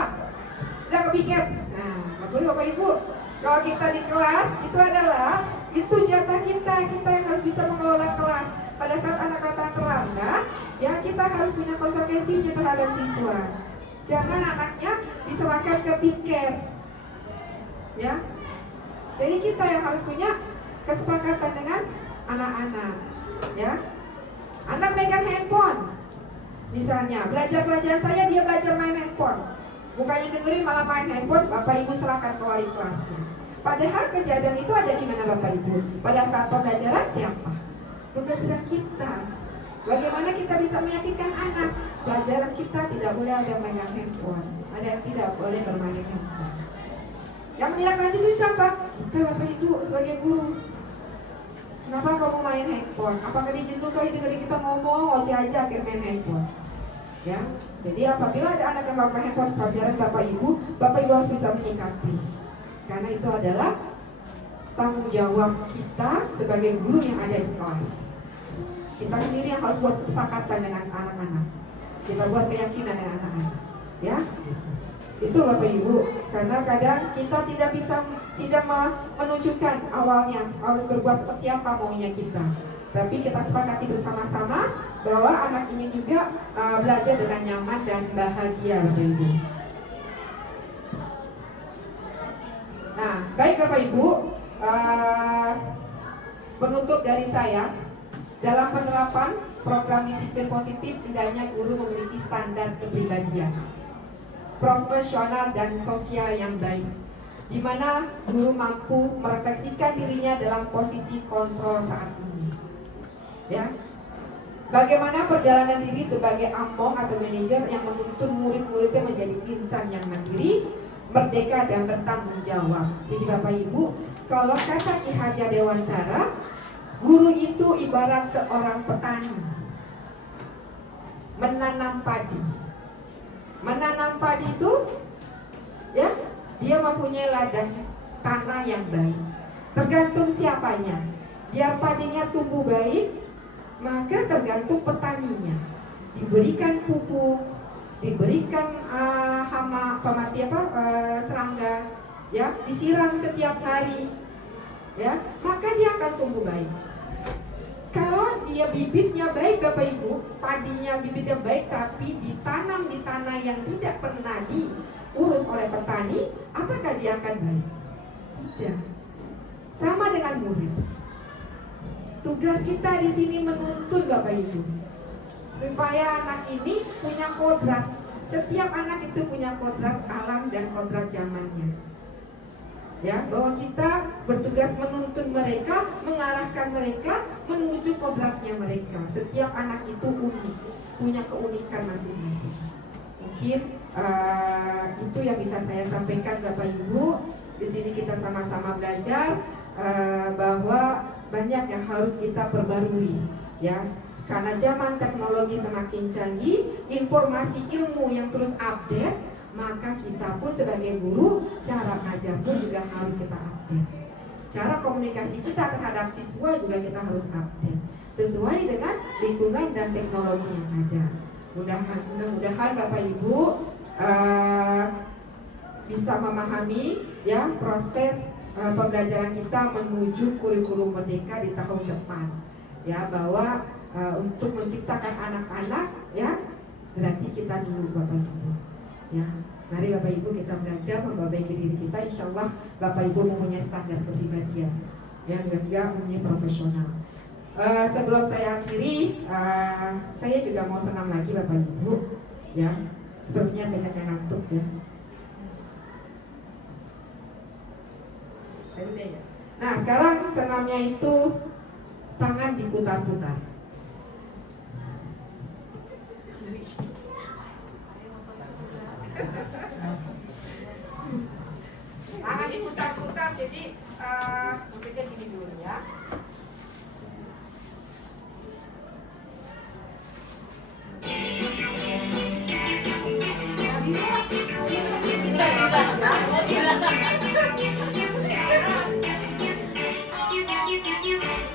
udah ke piket. Nah, nggak boleh Bapak Ibu. Kalau kita di kelas itu adalah itu jatah kita yang harus bisa mengelola kelas. Pada saat anak datang terlambat, ya kita harus punya konsekuensinya terhadap siswa. Jangan anaknya diserahkan ke piket, ya. Jadi kita yang harus punya kesepakatan dengan anak-anak, ya. Anak megang handphone, misalnya belajar saya dia belajar main handphone, bukannya dengerin malah main handphone. Bapak Ibu serahkan ke wali kelasnya. Padahal kejadian itu ada di mana Bapak Ibu? Pada saat pembelajaran siapa? Pembelajaran kita. Bagaimana kita bisa meyakinkan anak? Pelajaran kita tidak boleh ada main handphone. Ada yang tidak boleh bermain handphone. Yang menindaklanjuti siapa? Kita Bapak Ibu sebagai guru. Kenapa kamu main handphone? Apakah dijenuh kali dengerin kita ngomong, oceh aja akhir main handphone? Ya. Jadi apabila ada anak yang main handphone pelajaran Bapak Ibu harus bisa menyikapi. Karena itu adalah tanggung jawab kita sebagai guru yang ada di kelas. Kita sendiri yang harus buat kesepakatan dengan anak-anak. Kita buat keyakinan dengan anak-anak, ya. Itu Bapak Ibu. Karena kadang kita tidak menunjukkan awalnya harus berbuat seperti apa maunya kita. Tapi kita sepakati bersama-sama bahwa anak ini juga belajar dengan nyaman dan bahagia, Bapak Ibu. Nah, baik Bapak Ibu, penutup dari saya, dalam penerapan program disiplin positif, hendaknya guru memiliki standar kepribadian, profesional dan sosial yang baik, di mana guru mampu merefleksikan dirinya dalam posisi kontrol saat ini. Ya, bagaimana perjalanan diri sebagai among atau manajer yang menuntun murid-muridnya menjadi insan yang mandiri, merdeka dan bertanggung jawab. Jadi Bapak Ibu, kalau kata Ki Hajar Dewantara, guru itu ibarat seorang petani menanam padi. Menanam padi itu, ya, dia mempunyai ladang tanah yang baik. Tergantung siapanya. Biar padinya tumbuh baik, maka tergantung petaninya. Diberikan pupuk, diberikan hama pemati serangga, ya, disiram setiap hari, ya, maka dia akan tumbuh baik. Kalau dia bibitnya baik Bapak Ibu, padinya bibitnya baik tapi ditanam di tanah yang tidak pernah diurus oleh petani, apakah dia akan baik? Tidak. Sama dengan murid. Tugas kita di sini menuntun Bapak Ibu supaya anak ini punya kodrat. Setiap anak itu punya kodrat alam dan kodrat zamannya. Ya, bahwa kita bertugas menuntun mereka, mengarahkan mereka menuju kodratnya mereka. Setiap anak itu unik, punya keunikan masing-masing. Mungkin itu yang bisa saya sampaikan Bapak Ibu. Di sini kita sama-sama belajar bahwa banyak yang harus kita perbarui, ya. Karena zaman teknologi semakin canggih, informasi ilmu yang terus update, maka kita pun sebagai guru, cara ngajar pun juga harus kita update. Cara komunikasi kita terhadap siswa juga kita harus update sesuai dengan lingkungan dan teknologi yang ada. Mudah-mudahan Bapak Ibu bisa memahami, ya, proses pembelajaran kita menuju kurikulum merdeka di tahun depan, ya, bahwa untuk menciptakan anak-anak, ya, berarti kita dulu Bapak Ibu, ya. Mari Bapak Ibu kita belajar memperbaiki diri kita. Insya Allah Bapak Ibu mempunyai standar kepribadian, ya, dan juga mempunyai profesional. Sebelum saya akhiri, saya juga mau senam lagi Bapak Ibu, ya. Sepertinya banyak yang ngantuk ya. Nah, sekarang senamnya itu tangan diputar-putar. Tangan diputar-putar, jadi musiknya gini dulu ya.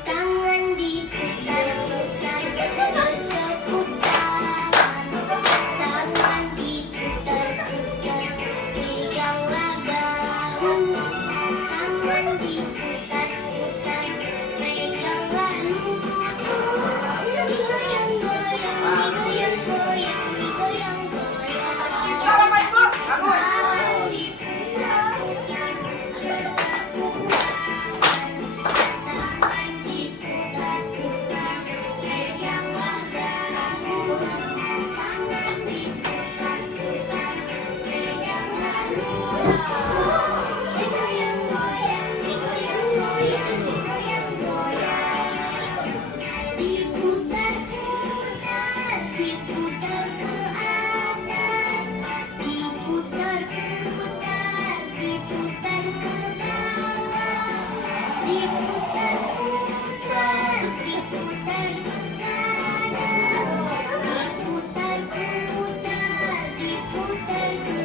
Tangan diputar-putar, berputar. Tangan diputar-putar, peganglah bahu. Tangan diputar-putar, peganglah lutut. Digoyang-goyang, digoyang-goyang, digoyang-goyang. Bapak Ibu, bangun. Tangan diputar-putar, berputar. Tangan diputar-putar, peganglah bahu. Tangan diputar-putar, peganglah lutut. Digoyang-goyang, digoyang-goyang, digoyang-goyang. Diputar-putar, diputar ke atas. Diputar-putar, diputar ke bawah. Diputar-putar, diputar ke kanan. Diputar-putar, diputar ke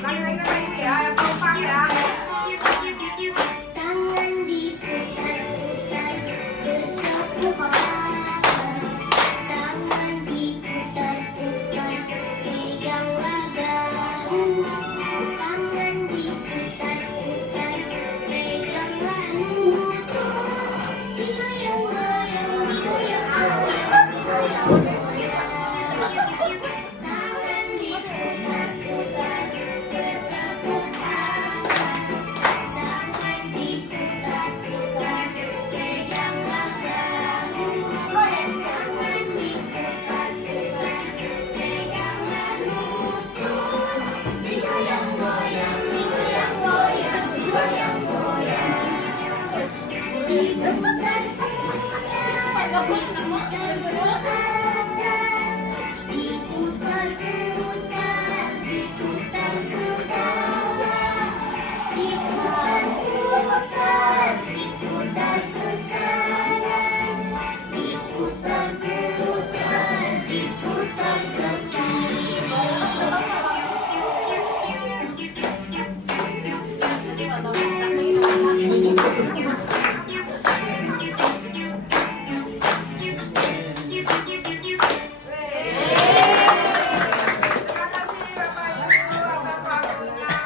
Lagi ya, yang kompak ya. Tangan diputar-putar, bertepuk tangan. Tangan diputar-putar, peganglah bahu. Tangan diputar-putar, peganglah lutut. Digoyang-goyang, digoyang-goyang, digoyang-goyang. Tangan diputar-putar, bertepuk tangan. Tangan diputar-putar, peganglah bahu. Tangan diputar-putar, peganglah lutut. Digoyang-goyang, digoyang-goyang, digoyang-goyang. Diputar-putar, diputar ke atas. Diputar-putar, diputar ke bawah. Diputar-putar, diputar ke kanan. Diputar-putar, diputar ke kiri. Terima kasih Bapak Ibu atas waktunya.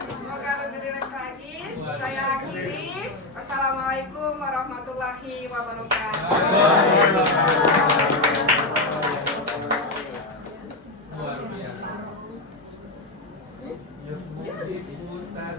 Semoga lebih rileks lagi. Saya akhiri. Assalamualaikum warahmatullahi wabarakatuh. Luar biasa. Diputar.